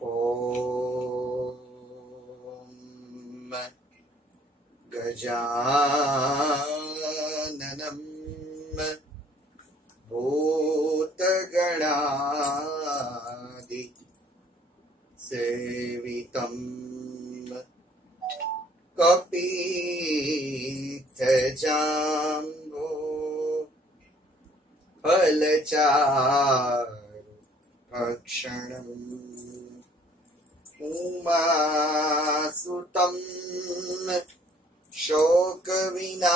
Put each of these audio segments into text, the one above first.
ॐ गजाननं भूतगणादि सेवितं कपीतजम्बो फलचारुभक्षणम् उमासुतं शोकविनाशकारकम्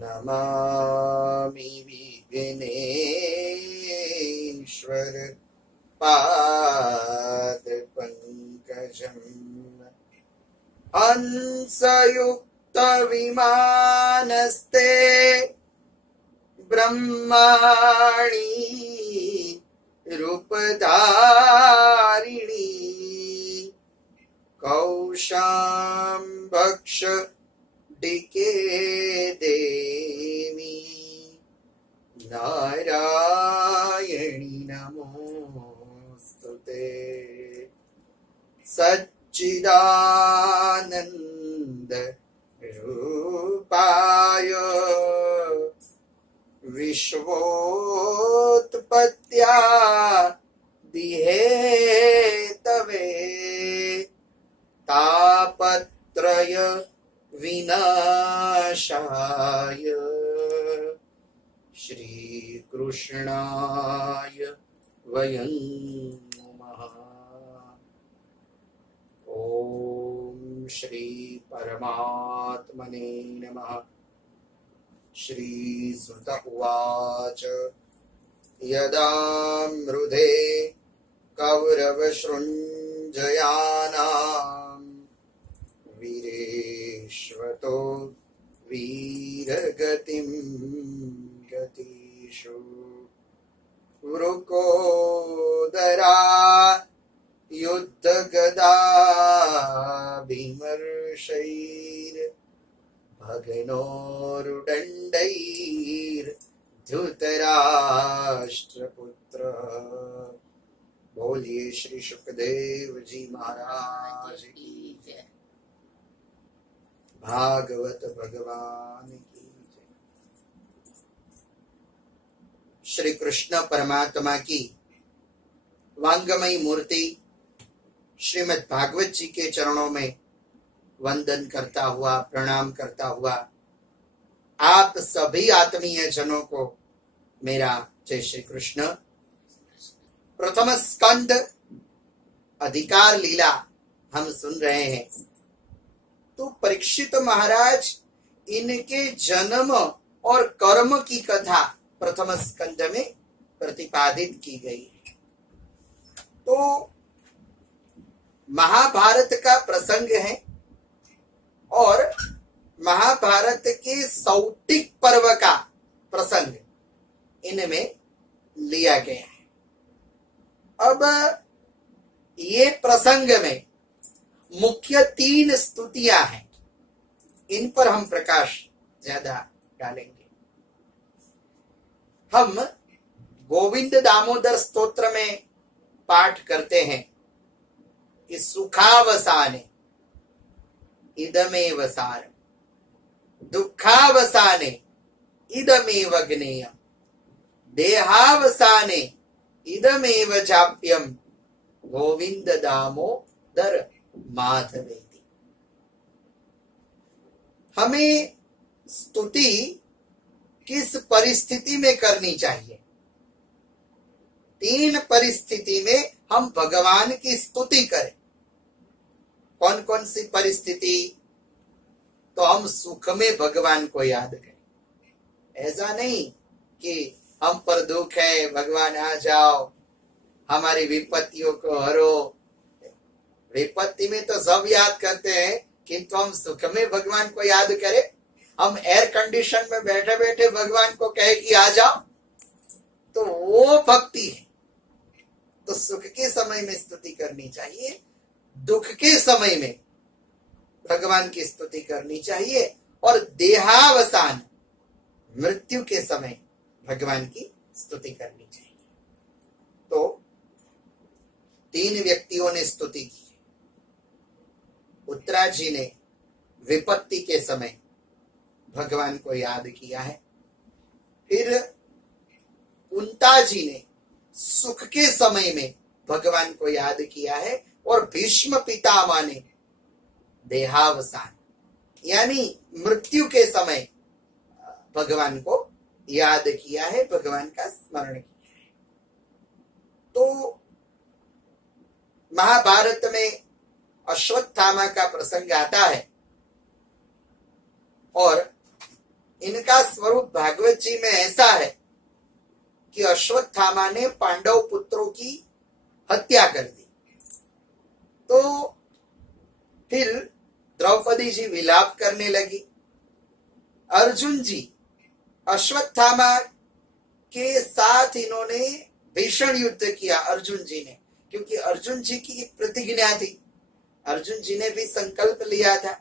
Namami Vighneshwar पादपङ्कजम् हंसयुक्तविमानस्ते ब्रह्माणि रूपधारिणी कौशाम्भक्ष decay देवी नारायणी नमोस्तुते सच्चिदानन्द रूपाय विश्वोत्पत्त्या दिहेतवे तापत्रय विनाशाय श्रीकृष्णाय वयं नमः। ॐ श्री परमात्मने नमः। श्रीसुत उवाच यदा मृधे कौरवशृञ्जयानां वीरेष्वतो वीरगतिं गतिषु वृकोदरा युद्धगदाभिमर्शैर् भगनोरुदण्डैर्धृतराष्ट्रपुत्र। बोलिए श्री सुखदेव जी महाराज की जय। भागवत भगवान की जय। श्री कृष्ण परमात्मा की वांगमयी मूर्ति श्रीमद् भागवत जी के चरणों में वंदन करता हुआ, प्रणाम करता हुआ आप सभी आत्मीय जनों को मेरा जय श्री कृष्ण। प्रथम स्कंद अधिकार लीला हम सुन रहे हैं। तो परीक्षित महाराज इनके जन्म और कर्म की कथा प्रथम स्कंद में प्रतिपादित की गई है। तो महाभारत का प्रसंग है और महाभारत के सौतिक पर्व का प्रसंग इनमें लिया गया है। अब ये प्रसंग में मुख्य 3 स्तुतियां हैं, इन पर हम प्रकाश ज्यादा डालेंगे। हम गोविंद दामोदर स्तोत्र में पाठ करते हैं कि सुखावसाने इदमेव सारम्, दुःखावसाने इदमेव ज्ञेयम्, देहावसाने इदमेव चाप्यम्, गोविंद दामोदर माधवेति। हमें स्तुति किस परिस्थिति में करनी चाहिए? 3 परिस्थिति में हम भगवान की स्तुति करें। कौन कौन सी परिस्थिति? तो हम सुख में भगवान को याद करें। ऐसा नहीं कि हम पर दुख है, भगवान आ जाओ, हमारी विपत्तियों को हरो। विपत्ति में तो सब याद करते हैं, किंतु हम सुख में भगवान को याद करें। हम एयर कंडीशन में बैठे बैठे भगवान को कहे कि आ जाओ, तो वो भक्ति है। तो सुख के समय में स्तुति करनी चाहिए, दुख के समय में भगवान की स्तुति करनी चाहिए, और देहावसान मृत्यु के समय भगवान की स्तुति करनी चाहिए। तो 3 व्यक्तियों ने स्तुति की। उत्तरा जी ने विपत्ति के समय भगवान को याद किया है। फिर कुंता जी ने सुख के समय में भगवान को याद किया है। और भीष्म पितामह ने देहावसान यानी मृत्यु के समय भगवान को याद किया है, भगवान का स्मरण किया है। तो महाभारत में अश्वत्थामा का प्रसंग आता है और इनका स्वरूप भागवत जी में ऐसा है कि अश्वत्थामा ने पांडव पुत्रों की हत्या कर दी। तो फिर द्रौपदी जी विलाप करने लगी। अर्जुन जी अश्वत्थामा के साथ इन्होंने भीषण युद्ध किया अर्जुन जी ने, क्योंकि अर्जुन जी की प्रतिज्ञा थी। अर्जुन जी ने भी संकल्प लिया था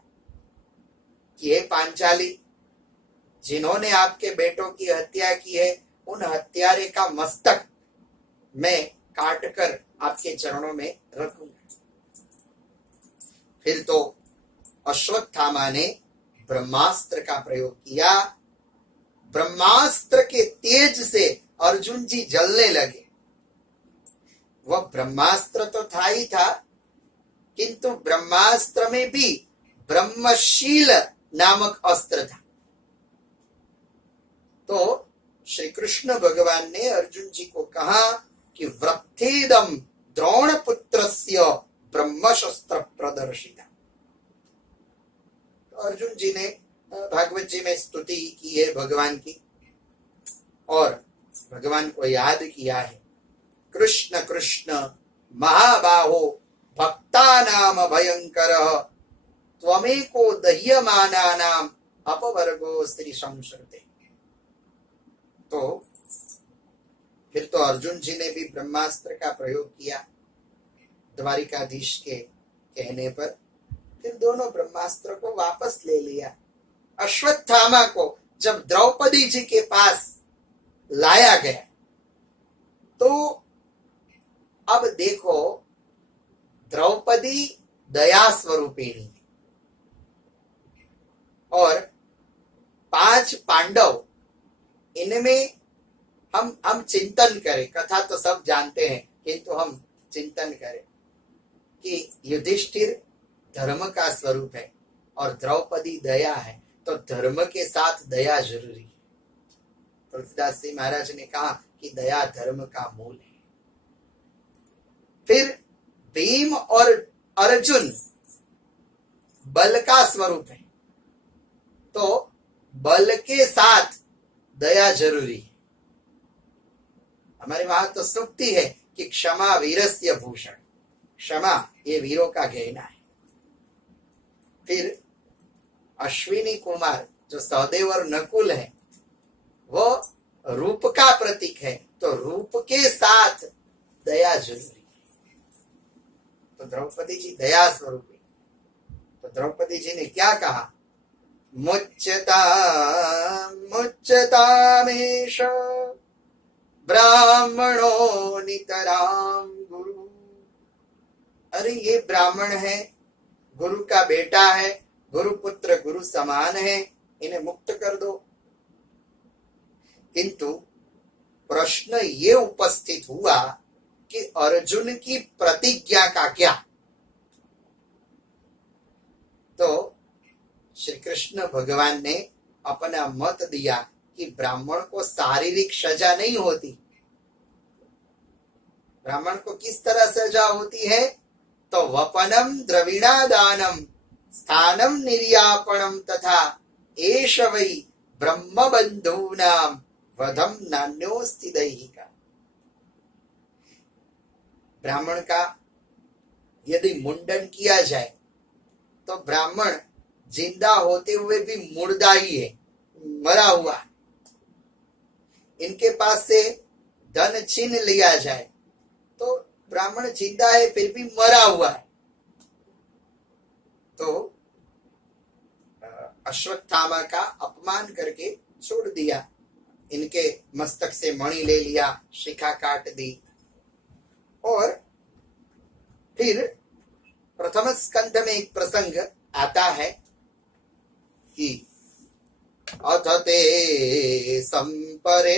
कि हे पांचाली, जिन्होंने आपके बेटों की हत्या की है उन हत्यारे का मस्तक मैं काटकर आपके चरणों में रखूंगा। फिर तो अश्वत्थामा ने ब्रह्मास्त्र का प्रयोग किया। ब्रह्मास्त्र के तेज से अर्जुन जी जलने लगे। वह ब्रह्मास्त्र तो था ही था, किंतु ब्रह्मास्त्र में भी ब्रह्मशील नामक अस्त्र था। तो श्री कृष्ण भगवान ने अर्जुन जी को कहा कि वृत्थेदम द्रोण पुत्रस्य ब्रह्मशस्त्र प्रदर्शिता। तो अर्जुन जी ने भागवत जी में स्तुति की है भगवान की और भगवान को याद किया है। कृष्ण कृष्ण महाबाहो भक्तानाम भयंकरः त्वमेको दह्यमानानाम अपवर्गो श्री संश्रुते। तो फिर तो अर्जुन जी ने भी ब्रह्मास्त्र का प्रयोग किया द्वारिकाधीश के कहने पर। फिर दोनों ब्रह्मास्त्र को वापस ले लिया। अश्वत्थामा को जब द्रौपदी जी के पास लाया गया तो अब देखो, द्रौपदी दया स्वरूपिणी और 5 पांडव, इनमें हम चिंतन करें। कथा तो सब जानते हैं, किंतु हम चिंतन करें कि युधिष्ठिर धर्म का स्वरूप है और द्रौपदी दया है, तो धर्म के साथ दया जरूरी है। तुलसीदास जी महाराज ने कहा कि दया धर्म का मूल है। फिर भीम और अर्जुन बल का स्वरूप है, तो बल के साथ दया जरूरी है। हमारे वहां तो सूक्ति है कि क्षमा वीरस्य भूषण, क्षमा ये वीरों का गहना है। फिर अश्विनी कुमार जो सहदेव और नकुल है, वो रूप का प्रतीक है, तो रूप के साथ दया जरूरी है। तो द्रौपदी जी दया स्वरूपी। तो द्रौपदी जी ने क्या कहा? मुच्यता मुच्यतामेष ब्राह्मणो नितराम गुरु। अरे ये ब्राह्मण है, गुरु का बेटा है, गुरु पुत्र गुरु समान है, इन्हें मुक्त कर दो। किंतु प्रश्न ये उपस्थित हुआ कि अर्जुन की प्रतिज्ञा का क्या? तो श्री कृष्ण भगवान ने अपना मत दिया कि ब्राह्मण को शारीरिक सजा नहीं होती। ब्राह्मण को किस तरह सजा होती है? तो वपनम द्रविणादानम स्थानम निर्यापणम तथा एष वै ब्रह्म बंधूनाम वधम नान्योस्ति दैहिका। ब्राह्मण का यदि मुंडन किया जाए तो ब्राह्मण जिंदा होते हुए भी मुर्दा ही है, मरा हुआ। इनके पास से धन छीन लिया जाए तो ब्राह्मण जिंदा है फिर भी मरा हुआ है। तो अश्वत्थामा का अपमान करके छोड़ दिया। इनके मस्तक से मणि ले लिया, शिखा काट दी। और फिर प्रथम स्कंध में एक प्रसंग आता है कि अथ ते संपरेतानां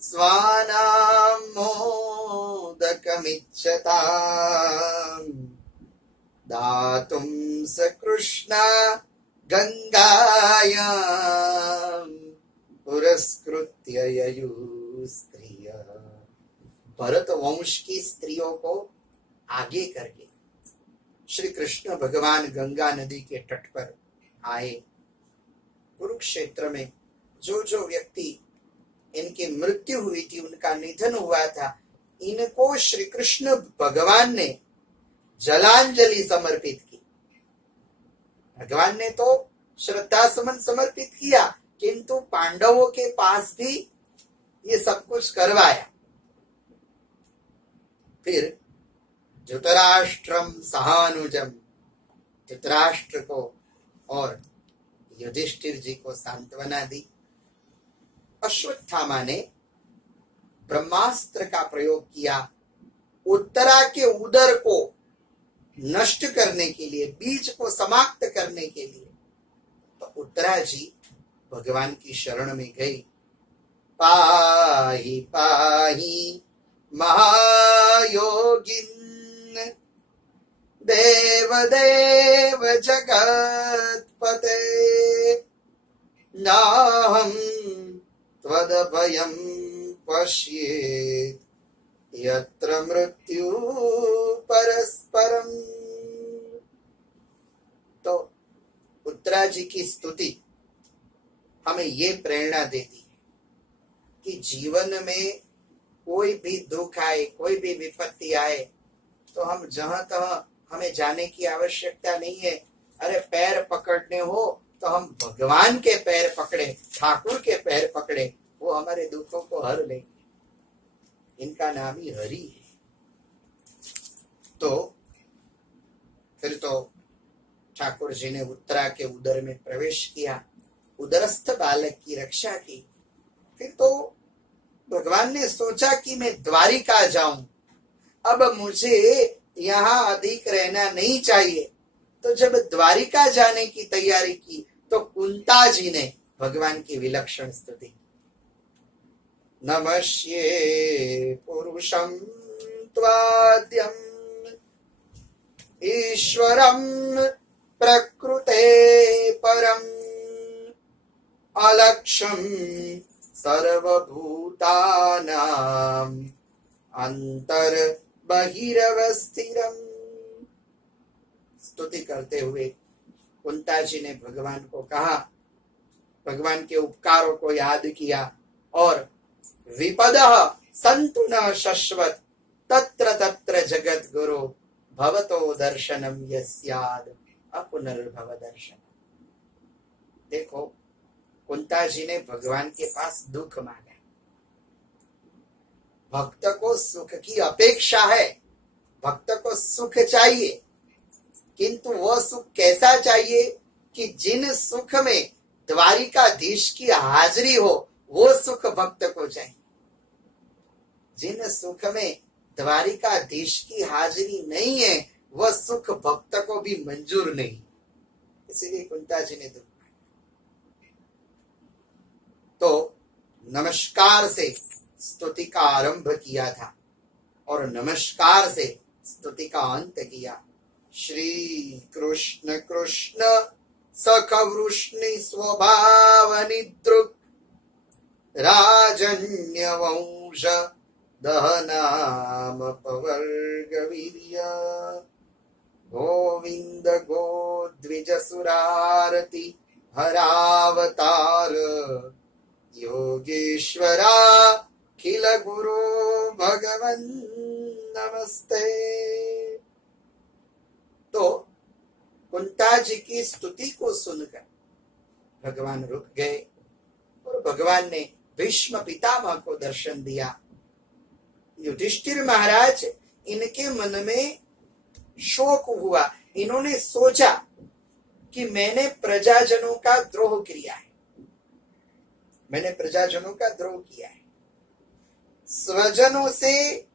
स्वानां मोदकमिच्छताम् दातुं स कृष्ण गंगायां पुरस्कृत्य ययुस्त्रियः। भरत वंश की स्त्रियों को आगे करके श्री कृष्ण भगवान गंगा नदी के तट पर आए। कुरुक्षेत्र में जो जो व्यक्ति इनकी मृत्यु हुई थी, उनका निधन हुआ था, इनको श्री कृष्ण भगवान ने जलांजलि समर्पित की। भगवान ने तो श्रद्धा सुमन समर्पित किया, किंतु पांडवों के पास भी ये सब कुछ करवाया। फिर धृतराष्ट्रम सहानुजम, धृतराष्ट्र को और युधिष्ठिर जी को सांत्वना दी। अश्वत्थामा ने ब्रह्मास्त्र का प्रयोग किया उत्तरा के उदर को नष्ट करने के लिए, बीज को समाप्त करने के लिए। तो उत्तरा जी भगवान की शरण में गई। पाहि पाहि महायोगिन देव देव जगत्पते नाहं त्वदभयं पश्येत् यत्र मृत्यु परस्परम। तो उत्तरा जी की स्तुति हमें ये प्रेरणा देती है कि जीवन में कोई भी दुख आए, कोई भी विपत्ति आए, तो हम जहां तहां हमें जाने की आवश्यकता नहीं है। अरे पैर पकड़ने हो तो हम भगवान के पैर पकड़े, ठाकुर के पैर पकड़े, वो हमारे दुखों को हर लेंगे। इनका नाम ही हरि है। तो फिर तो ठाकुर जी ने उत्तरा के उदर में प्रवेश किया, उदरस्थ बालक की रक्षा की। फिर तो भगवान ने सोचा कि मैं द्वारिका जाऊं, अब मुझे यहाँ अधिक रहना नहीं चाहिए। तो जब द्वारिका जाने की तैयारी की तो कुंता जी ने भगवान की विलक्षण स्तुति। नमस्ये पुरुषं त्वाद्यं ईश्वरं प्रकृते परम् अलक्ष्यं सर्वभूतानां अंतर बहिरवस्थिरम्। स्तुति करते हुए कुंता जी ने भगवान को कहा, भगवान के उपकारों को याद किया और विपदः सन्तु न शश्वत् तत्र तत्र जगत गुरु भवतो दर्शनम यस्याद अपुनर्भव दर्शन। देखो, कुंता जी ने भगवान के पास दुख मांगा। भक्त को सुख की अपेक्षा है, भक्त को सुख चाहिए, किंतु वह सुख कैसा चाहिए कि जिन सुख में द्वारिकाधीश की हाजिरी हो, वो सुख भक्त को चाहिए। जिन सुख में द्वारिकाधीश की हाजिरी नहीं है, वह सुख भक्त को भी मंजूर नहीं। इसीलिए कुंता जी ने दुख। तो नमस्कार से स्तुति का आरंभ किया था और नमस्कार से स्तुति का अंत किया। श्री कृष्ण कृष्ण सख वृष्णि स्वभाव निद्रुक राजन्य वंश दहनाम पवर्ग वीर्य गोविंद गोद्विज सुरारति हरावतार योगेश्वरा खिल गुरु भगवन नमस्ते। तो कुंता जी की स्तुति को सुनकर भगवान रुक गए और भगवान ने भीष्म पितामह को दर्शन दिया। युधिष्ठिर महाराज, इनके मन में शोक हुआ। इन्होंने सोचा कि मैंने प्रजाजनों का द्रोह किया है, मैंने प्रजाजनों का द्रोह किया है, स्वजनों से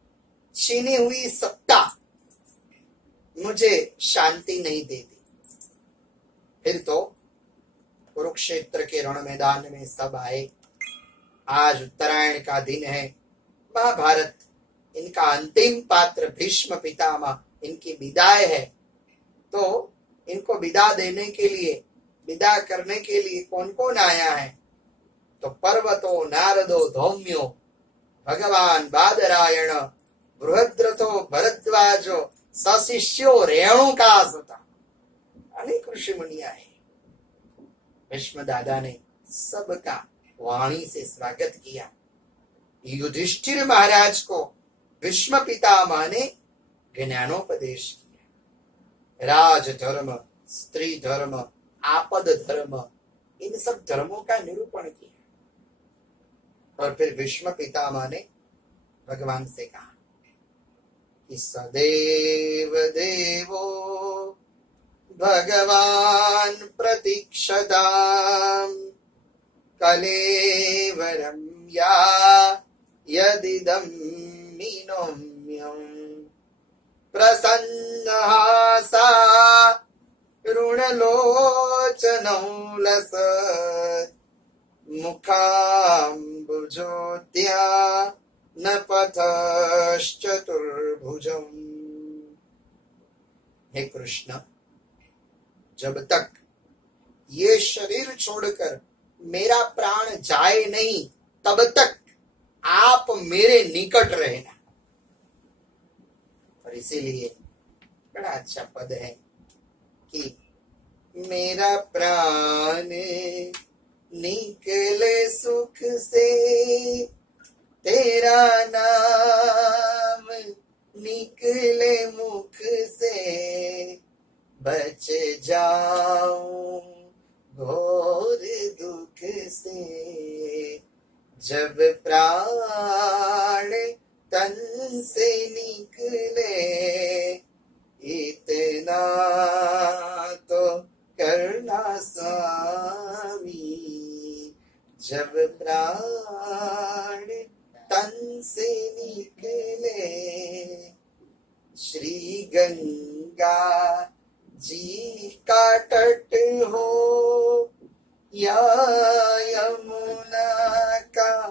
छीनी हुई सत्ता मुझे शांति नहीं देती। फिर तो कुरुक्षेत्र के रण मैदान में सब आए। आज उत्तरायण का दिन है, महाभारत इनका अंतिम पात्र भीष्म पितामह, इनकी विदाई है। तो इनको विदा देने के लिए, विदा करने के लिए कौन कौन आया है? तो पर्वतो नारदो धौम्यो, भगवान बादरायण, बृहद्रथो भरद्वाजो, सशिष्यो रेणुकासुता, अनेक ऋषि मुनि आए। भीष्म दादा ने सबका वाणी से स्वागत किया। युधिष्ठिर महाराज को भीष्म पितामह ने ज्ञानोपदेश किया। राज धर्म, स्त्री धर्म, आपद धर्म, इन सब धर्मों का निरूपण किया। और फिर भीष्म पितामह ने भगवान से कहा कि सदैव देवो भगवान प्रतीक्षताम् कलेवरं या यदिदं मिनोम्यम् प्रसन्नहासा ऋणलोचनौ लसत् मुखाम्बुजोद्या न पथश्चतुर्भुजम्। हे कृष्ण, जब तक ये शरीर छोड़कर मेरा प्राण जाए नहीं, तब तक आप मेरे निकट रहना। और इसीलिए बड़ा अच्छा पद है कि मेरा प्राण निकले सुख से, तेरा नाम निकले मुख से, बच जाऊं घोर दुख से। जब प्राण तन से निकले, इतना तो करना स्वामी। जब प्राण तन से निकले, श्री गंगा जी का तट हो या यमुना का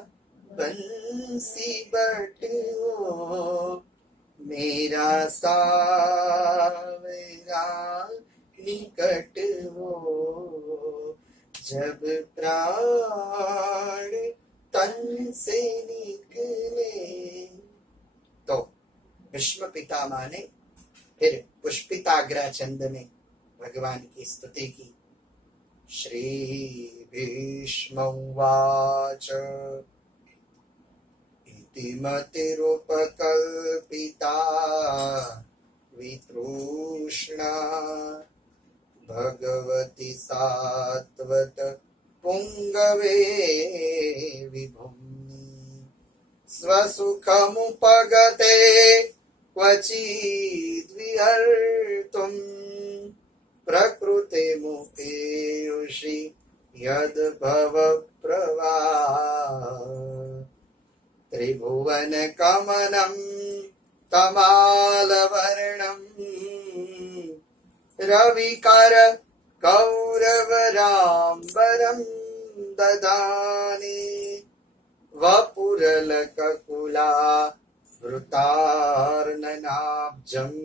बंसी बट हो, मेरा सावरा निकट हो। जब प्राण तन से निकले। तो भीष्म पितामह ने फिर पुष्पिताग्रा छंद में भगवान की स्तुति की। श्री भीष्मोवाच इति मतिरुपकल्पिता वितृष्णा भगवती सात्वत पुंगवे विभुम्नि स्वसुखमुपगते क्वचिद्विहर्तुम् प्रकृते मुखेयुषि यद्भव प्रवाह त्रिभुवन कमनं तमालवर्णं रविकर कौरवराम्बरं ददानि वपुरलककुला वृतार्णनाब्जम्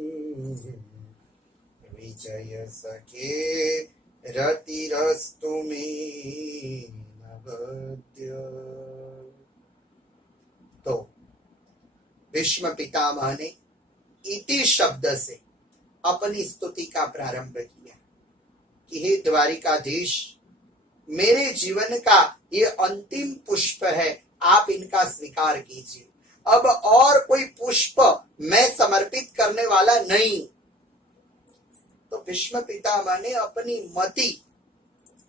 विजय सखे रतिरस्तु मे नवद्य। तो भीष्म पितामह ने इति शब्द से अपनी स्तुति का प्रारंभ किया कि हे द्वारिकाधीश, मेरे जीवन का ये अंतिम पुष्प है, आप इनका स्वीकार कीजिए। अब और कोई पुष्प मैं समर्पित करने वाला नहीं। तो भीष्म पितामह ने अपनी मति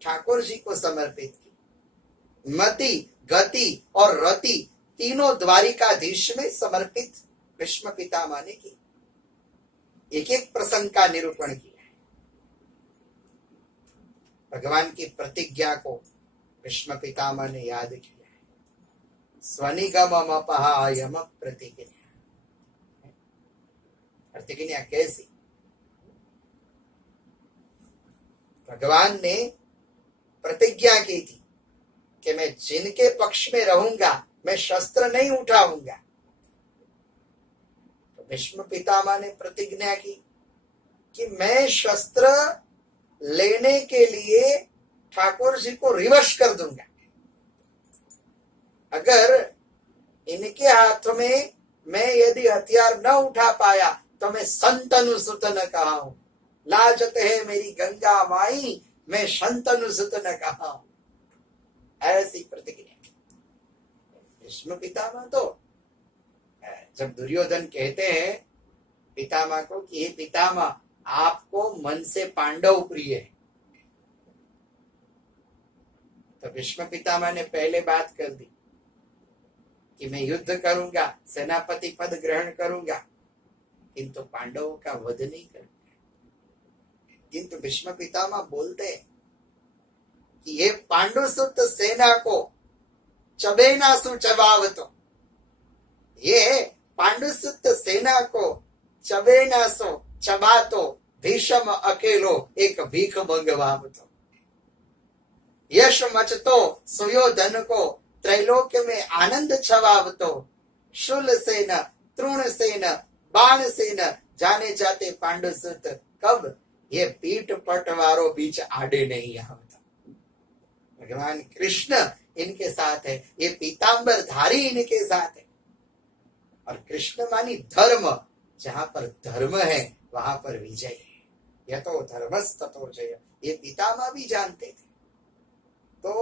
ठाकुर जी को समर्पित की। मति, गति और रति तीनों द्वारिकाधीश में समर्पित भीष्म पितामह ने की। एक एक प्रसंग का निरूपण किया है। भगवान की प्रतिज्ञा को भीष्म पितामह ने याद किया है। स्वनिगमम अपहायम प्रतिज्ञा। प्रतिज्ञा कैसी? भगवान ने प्रतिज्ञा की थी कि मैं जिनके पक्ष में रहूंगा मैं शस्त्र नहीं उठाऊंगा। तो भीष्म पितामह ने प्रतिज्ञा की कि मैं शस्त्र लेने के लिए ठाकुर जी को रिवर्स कर दूंगा। अगर इनके हाथ में मैं यदि हथियार न उठा पाया तो मैं संतनु सुत न कहा हूं। लाजत है मेरी गंगा माई, मैं संतनु सुत न कहा हूं। ऐसी प्रतिज्ञा भीष्म पितामह तो जब दुर्योधन कहते हैं पितामह को कि हे पितामह आपको मन से पांडव प्रिय है, तो भीष्म पितामह ने पहले बात कर दी कि मैं युद्ध करूंगा, सेनापति पद ग्रहण करूंगा, किंतु पांडवों का वध नहीं करूंगा। किंतु भीष्म पितामह बोलते हैं कि ये पांडुसुत सेना को चबेनासु चबावतो, ये पांडुसुत सेना को चबेनासु चबातो भीष्म अकेलो एक भीख मंगवावतो। यश मचतो सुयोधन को त्रैलोक्य में आनंद छवावतो। शूल सेन तृण सेन बाण सेन जाने जाते पांडुसुत कब ये पीठ पटवारो बीच आड़े नहीं आवता। भगवान कृष्ण इनके साथ है, ये पीतांबर धारी इनके साथ है। और कृष्ण मानी धर्म, जहां पर धर्म है वहां पर विजय है। यह तो धर्मस्ततो जय, ये पितामह भी जानते थे। तो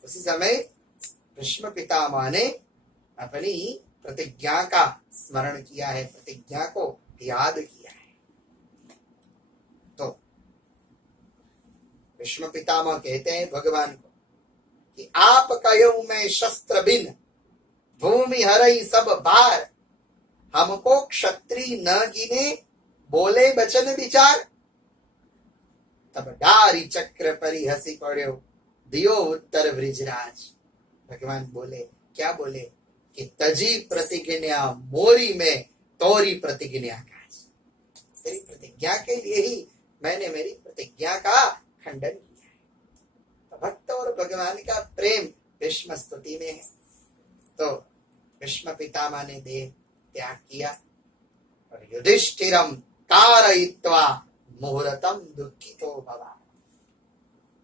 उसी समय भीष्म पितामह ने अपनी प्रतिज्ञा का स्मरण किया है, प्रतिज्ञा को याद किया है। तो भीष्म पितामह कहते हैं भगवान को कि आप कहो मैं शस्त्र बिन भूमि हरई सब भार, हमको क्षत्रिय न गिने बोले बचन विचार। तब डारी चक्र परि हंसी पड़ो दियो उत्तर ब्रिजराज। भगवान बोले, क्या बोले कि तजी प्रतिज्ञा मोरी में तोरी प्रतिज्ञा काज। तेरी प्रतिज्ञा के लिए ही मैंने मेरी प्रतिज्ञा का खंडन किया है। तो भक्त और भगवान का प्रेम भीष्म स्तुति में है। तो भीष्म पितामह ने देह त्याग किया और युधिष्ठिरम कारयित्वा मुहूर्तम दुखितो भवा।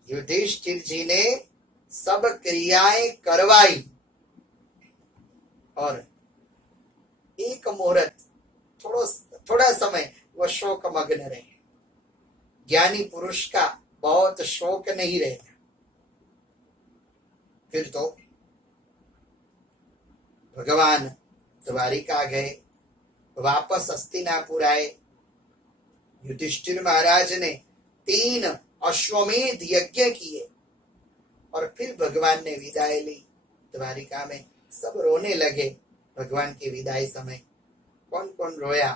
युधिष्ठिर जी ने सब क्रियाएं करवाई और एक मुहूर्त थोड़ा समय वह शोक मग्न रहे। ज्ञानी पुरुष का बहुत शोक नहीं रहता। फिर तो भगवान द्वारिका गए, वापस हस्तिनापुर आए। युधिष्ठिर महाराज ने 3 अश्वमेध यज्ञ किए और फिर भगवान ने विदाई ली। द्वारिका में सब रोने लगे भगवान की विदाई समय। कौन कौन रोया?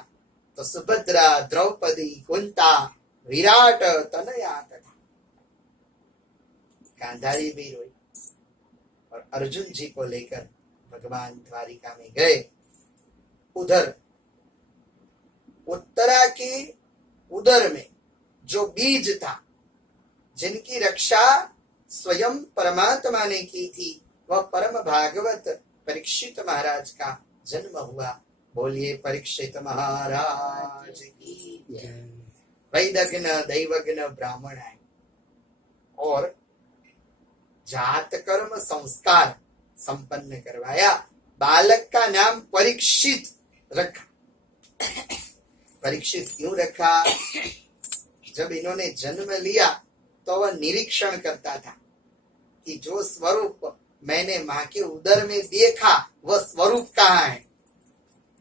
तो सुभद्रा, द्रौपदी, कुंता, विराट तनया तथा गांधारी भी रोई। और अर्जुन जी को लेकर भगवान द्वारिका में गए। उधर उत्तरा के उदर में जो बीज था, जिनकी रक्षा स्वयं परमात्मा ने की थी, वह परम भागवत परीक्षित महाराज का जन्म हुआ। बोलिए परीक्षित महाराज की जय। वैदग्न दैवग्न ब्राह्मण आए और जात कर्म संस्कार संपन्न करवाया। बालक का नाम परीक्षित रखा। परीक्षित क्यों रखा? जब इन्होंने जन्म लिया तो वह निरीक्षण करता था कि जो स्वरूप मैंने मां के उदर में देखा वह स्वरूप कहाँ है।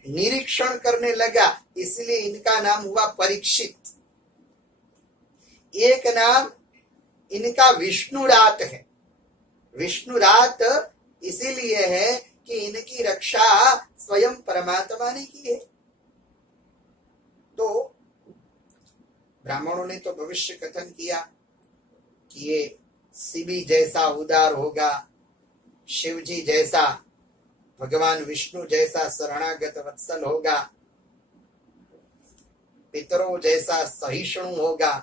निरीक्षण करने लगा, इसलिए इनका नाम हुआ परीक्षित। एक नाम इनका विष्णुरात है। विष्णुरात इसीलिए है कि इनकी रक्षा स्वयं परमात्मा ने की है। तो ब्राह्मणों ने तो भविष्य कथन किया कि ये शिवी जैसा उदार होगा, शिव जी जैसा, भगवान विष्णु जैसा शरणागत वत्सल होगा, पितरों जैसा सहिष्णु होगा।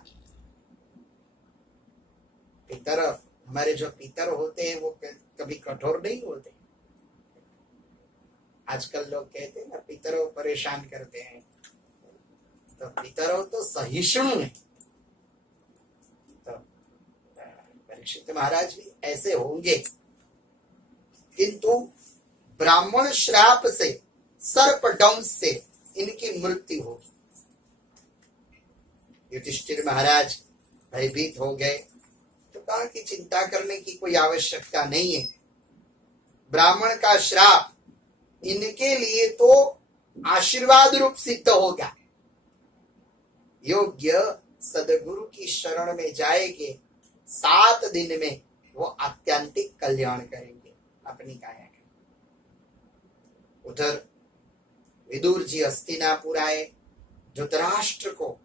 पितर, हमारे जो पितर होते हैं वो कभी कठोर नहीं होते। आजकल लोग कहते हैं ना पितरों परेशान करते हैं, तो पितरों तो सहिष्णु है। तो परीक्षित महाराज भी ऐसे होंगे, किंतु ब्राह्मण श्राप से, सर्प डंश से इनकी मृत्यु होगी। युधिष्ठिर महाराज भयभीत हो गए, तो कहा कि चिंता करने की कोई आवश्यकता नहीं है। ब्राह्मण का श्राप इनके लिए तो आशीर्वाद रूप सिद्ध होगा। योग्य सदगुरु की शरण में जाएंगे, 7 दिन में वो आत्यंतिक कल्याण करेंगे अपनी काया का। उधर विदुर जी हस्तिनापुर आए, धृतराष्ट्र को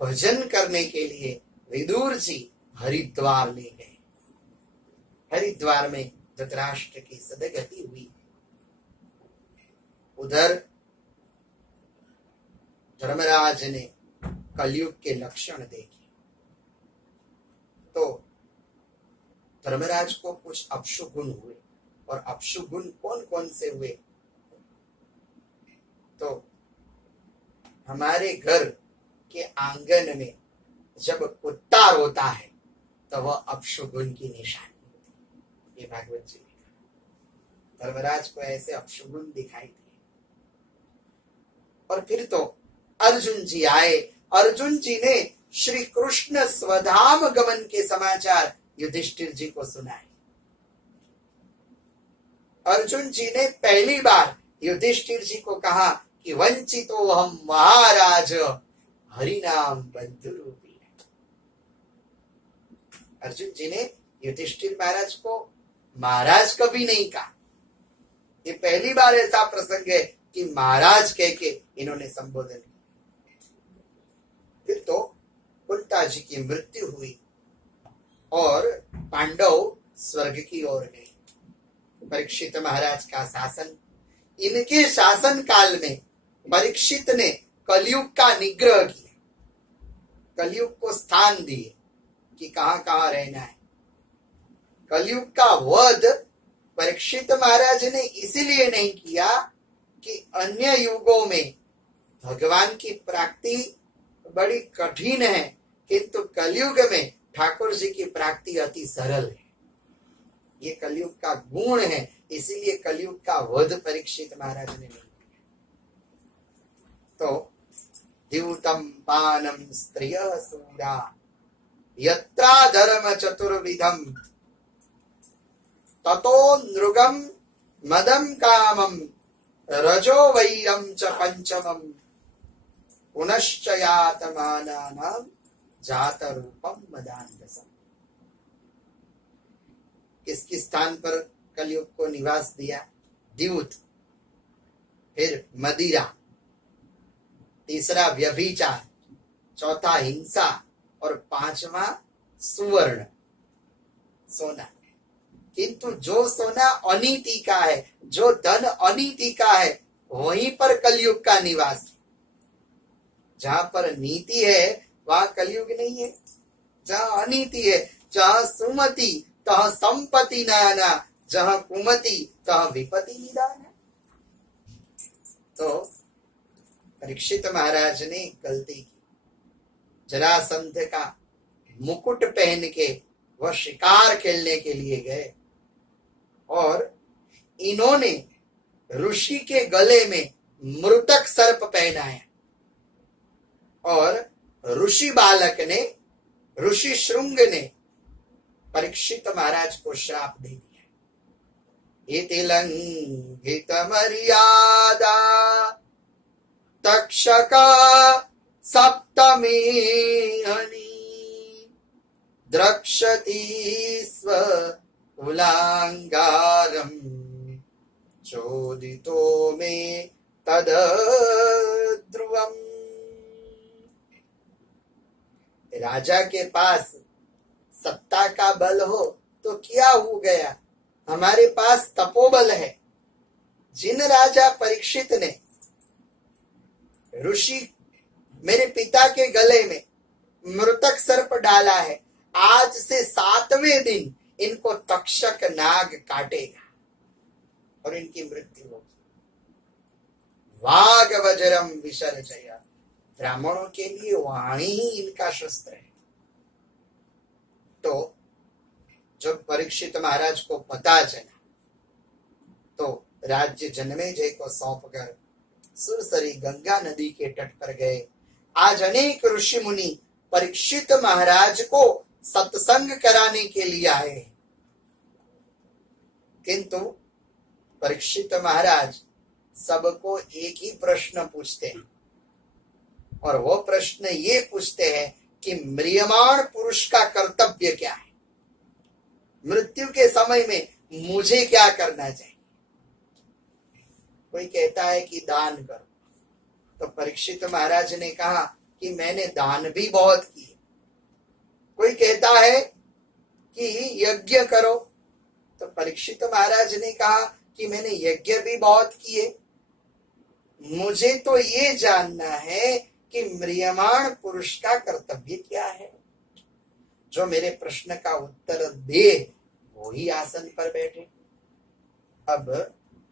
भजन करने के लिए विदुर जी हरिद्वार ले गए। हरिद्वार में धृतराष्ट्र की सदगति हुई। उधर धर्मराज ने कलयुग के लक्षण देखे, तो धर्मराज को कुछ अपशुगुण हुए। और अपशुगुण कौन कौन से हुए? तो हमारे घर के आंगन में जब कुत्ता रोता है तो वह अपशुगुण की निशानी होती है। ये भागवत जी ने कहा। धर्मराज को ऐसे अपशुगुण दिखाई दिए। और फिर तो अर्जुन जी आए। अर्जुन जी ने श्री कृष्ण स्वधाम गमन के समाचार युधिष्ठिर जी को सुनाए। अर्जुन जी ने पहली बार युधिष्ठिर जी को कहा कि वंचितो हम महाराज हरिनाम बंधु रूपी। अर्जुन जी ने युधिष्ठिर महाराज को महाराज कभी नहीं कहा। ये पहली बार ऐसा प्रसंग है कि महाराज कह के इन्होंने संबोधन किया। फिर तो कुंता जी की मृत्यु हुई और पांडव स्वर्ग की ओर गए। परीक्षित महाराज का शासन, इनके शासन काल में परीक्षित ने कलयुग का निग्रह किया, कलयुग को स्थान दिए कि कहां कहां रहना है। कलयुग का वध परीक्षित महाराज ने इसीलिए नहीं किया कि अन्य युगों में भगवान की प्राप्ति बड़ी कठिन है, किंतु कलयुग में ठाकुर जी की प्राप्ति अति सरल है। ये कलयुग का गुण है, इसीलिए कलयुग का वध परीक्षित महाराज ने नहीं किया। तो द्यूतम पानम स्त्रिय सूरा यत्रा धर्म चतुर्विधम ततो नृगम मदम कामम रजो वैरम च पंचमम पुनश्च यातमानानां जात रूपम मदान्धसम। किस किस स्थान पर कलयुग को निवास दिया? द्यूत, फिर मदिरा, तीसरा व्यभिचार, चौथा हिंसा और पांचवा सुवर्ण, सोना। किंतु जो सोना अनीति का है, जो धन अनीति का है, वहीं पर कलयुग का निवास है। जहां पर नीति है वहां कलयुग नहीं है। जहां अनीति है, जहां सुमति तहां संपत्ति नाना, जहां कुमति तहां विपत्ति निदान। तो परीक्षित महाराज ने गलती की। जरासंध का मुकुट पहन के वह शिकार खेलने के लिए गए और इन्होंने ऋषि के गले में मृतक सर्प पहनाया और ऋषि बालक ने, ऋषि श्रृंग ने परीक्षित महाराज को श्राप दे दिया। इति लंघित मर्यादा तक्षक सप्तमी हनि द्रक्षति स्व उलांगारम चोदितो मे तद ध्रुवम। राजा के पास सत्ता का बल हो तो क्या हो गया, हमारे पास तपोबल है। जिन राजा परीक्षित ने ऋषि मेरे पिता के गले में मृतक सर्प डाला है, आज से 7वें दिन इनको तक्षक नाग काटेगा और इनकी मृत्यु होगी। वाग वज्रम विसर्जय, ब्राह्मणों के लिए वाणी ही इनका शस्त्र है। तो जब परीक्षित महाराज को पता चला तो राज्य जन्मेजय को सौंपकर सुरसरी गंगा नदी के तट पर गए। आज अनेक ऋषि मुनि परीक्षित महाराज को सत्संग कराने के लिए आए, किंतु परीक्षित महाराज सबको एक ही प्रश्न पूछते हैं, और वो प्रश्न ये पूछते हैं कि म्रियमाण पुरुष का कर्तव्य क्या है, मृत्यु के समय में मुझे क्या करना चाहिए। कोई कहता है कि दान करो, तो परीक्षित महाराज ने कहा कि मैंने दान भी बहुत किए। कोई कहता है कि यज्ञ करो, तो परीक्षित महाराज ने कहा कि मैंने यज्ञ भी बहुत किए। मुझे तो ये जानना है कि म्रियमाण पुरुष का कर्तव्य क्या है। जो मेरे प्रश्न का उत्तर दे वो ही आसन पर बैठे। अब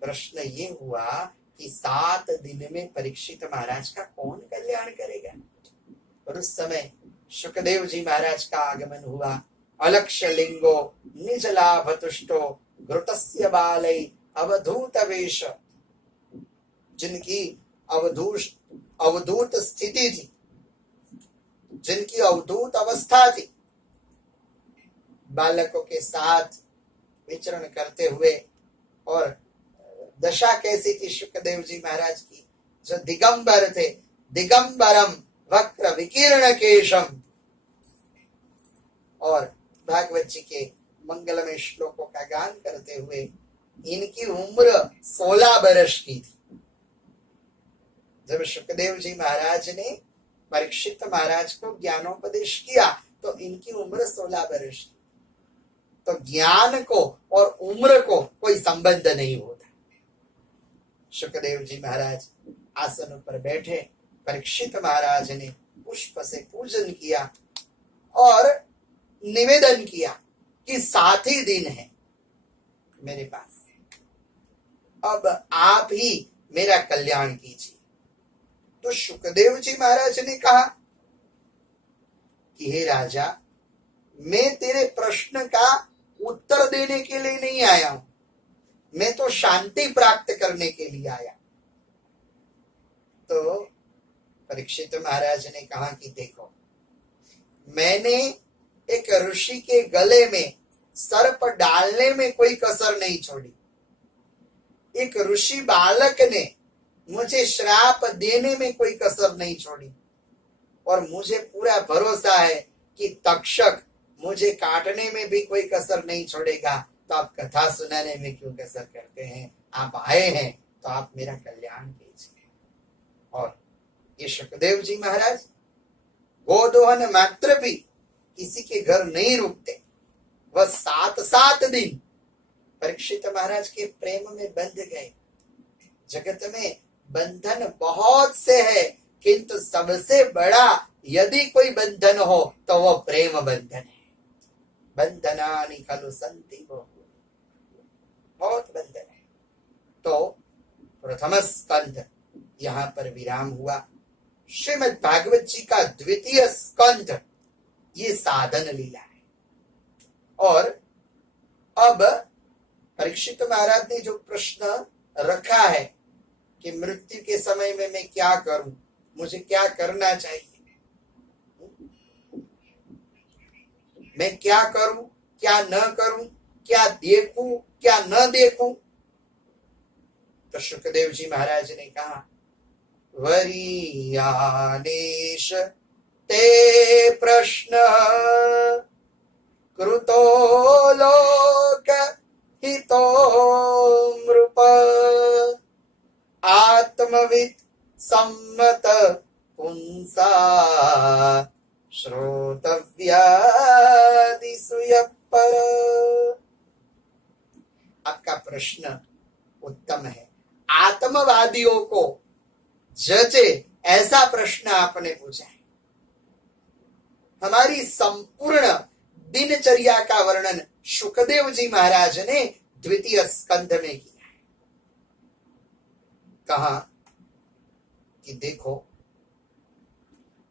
प्रश्न ये हुआ कि 7 दिन में परीक्षित महाराज का कौन कल्याण करेगा। और उस समय शुकदेव जी महाराज का आगमन हुआ। अलक्ष्य लिंगो निज लाभ तुष्टो घृतस्य बालै अवधूत वेश, जिनकी अवधूत स्थिति थी, जिनकी अवधूत अवस्था थी, बालकों के साथ विचरण करते हुए, और दशा कैसी थी शुकदेव जी महाराज की, जो दिगंबर थे, दिगंबरम वक्र विकीर्ण केशम। और भागवत जी के मंगलमय श्लोकों का गान करते हुए इनकी उम्र 16 वर्ष की थी। जब शुकदेव जी महाराज ने परीक्षित महाराज को ज्ञानोपदेश किया तो इनकी उम्र 16 वर्ष थी। तो ज्ञान को और उम्र को कोई संबंध नहीं होता। शुकदेव जी महाराज आसन पर बैठे, परीक्षित महाराज ने पुष्प से पूजन किया और निवेदन किया कि 7 ही दिन है मेरे पास, अब आप ही मेरा कल्याण कीजिए। तो शुकदेव जी महाराज ने कहा कि हे राजा, मैं तेरे प्रश्न का उत्तर देने के लिए नहीं आया हूं, मैं तो शांति प्राप्त करने के लिए आया। तो परीक्षित महाराज ने कहा कि देखो, मैंने एक ऋषि के गले में सर्प डालने में कोई कसर नहीं छोड़ी। एक ऋषि बालक ने मुझे श्राप देने में कोई कसर नहीं छोड़ी, और मुझे पूरा भरोसा है कि तक्षक मुझे काटने में भी कोई कसर नहीं छोड़ेगा। तो आप कथा सुनाने में क्यों कसर करते हैं? आप आए हैं तो आप मेरा कल्याण कीजिए। और ये शुकदेव जी महाराज गोदोहन मात्र भी किसी के घर नहीं रुकते। वह 7 दिन परीक्षित महाराज के प्रेम में बंध गए। जगत में बंधन बहुत से है, किंतु सबसे बड़ा यदि कोई बंधन हो तो वो प्रेम बंधन है। बंधनानि खलु सन्ति बहु, बहुत बंधन है। तो प्रथम स्कंध यहाँ पर विराम हुआ। श्रीमद् भागवत जी का 2य स्कंध ये साधन लीला है। और अब परीक्षित महाराज ने जो प्रश्न रखा है कि मृत्यु के समय में मैं क्या करूं, मुझे क्या करना चाहिए, मैं क्या करूं, क्या न करूं, क्या देखूं, क्या न देखूं। तो शुकदेव जी महाराज ने कहा, वरीयानेश ते प्रश्न कृतो लोक हितो नृप, आत्मवित् सम्मत पुंसा श्रोतव्यादि प्रश्न उत्तम है। आत्मवादियों को जचे ऐसा प्रश्न आपने पूछा है। हमारी संपूर्ण दिनचर्या का वर्णन शुकदेव जी महाराज ने द्वितीय स्कंध में किया है। कहा कि देखो,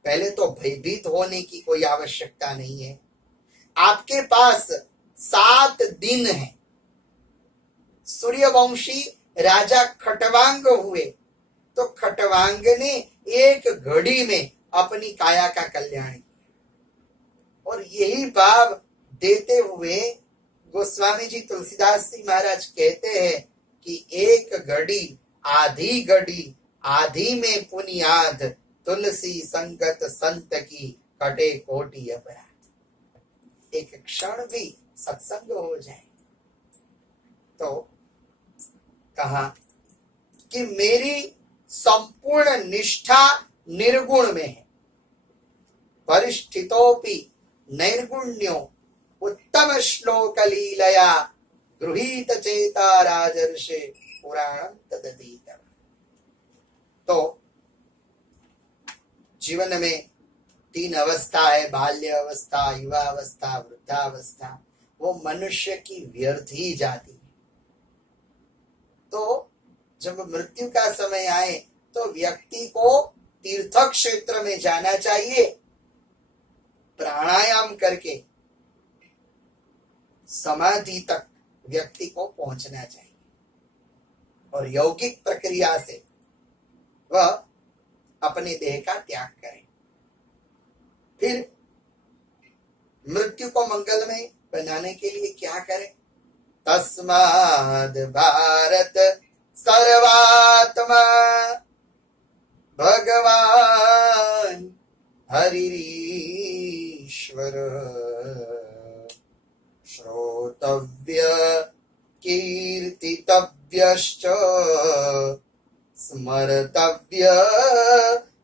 पहले तो भयभीत होने की कोई आवश्यकता नहीं है। आपके पास 7 दिन है। सूर्यवंशी राजा खटवांग हुए तो खटवांग ने एक घड़ी में अपनी काया का कल्याण किया, और यही भाव देते हुए गोस्वामी जी तुलसीदास जी महाराज कहते हैं कि एक घड़ी आधी में पुनियाद, तुलसी संगत संत की कटे कोटि अपराध। एक क्षण भी सत्संग हो जाए तो कहा कि मेरी संपूर्ण निष्ठा निर्गुण में है। परिष्ठितोपि नैर्गुण्यो उत्तम श्लोक लीलया गृहीत चेता राजर्षे पुराणं तदधीतम्। तो जीवन में 3 अवस्था है, बाल्य अवस्था, युवा अवस्था, वृद्धावस्था। वो मनुष्य की व्यर्थ ही जाती है। तो जब मृत्यु का समय आए तो व्यक्ति को तीर्थ क्षेत्र में जाना चाहिए, प्राणायाम करके समाधि तक व्यक्ति को पहुंचना चाहिए, और यौगिक प्रक्रिया से वह अपने देह का त्याग करे। फिर मृत्यु को मंगलमय बनाने के लिए क्या करें? तस्माद् भारत सर्वात्मा भगवान हरिरीश्वर श्रोतव्य कीर्तितव्यश्च स्मर्तव्य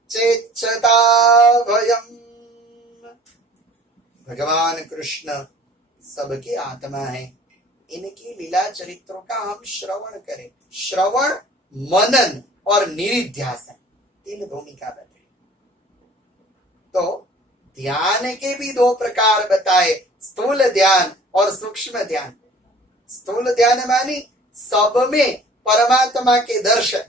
चेच्छता भयम्। भगवान कृष्ण सबकी आत्मा है। इनकी लीला चरित्रों का हम श्रवण करें। श्रवण, मनन और निरिध्यासन, 3 भूमिका बताए। तो ध्यान के भी 2 प्रकार बताए, स्थूल ध्यान और सूक्ष्म ध्यान। स्थूल ध्यान मानी सब में परमात्मा के दर्शन।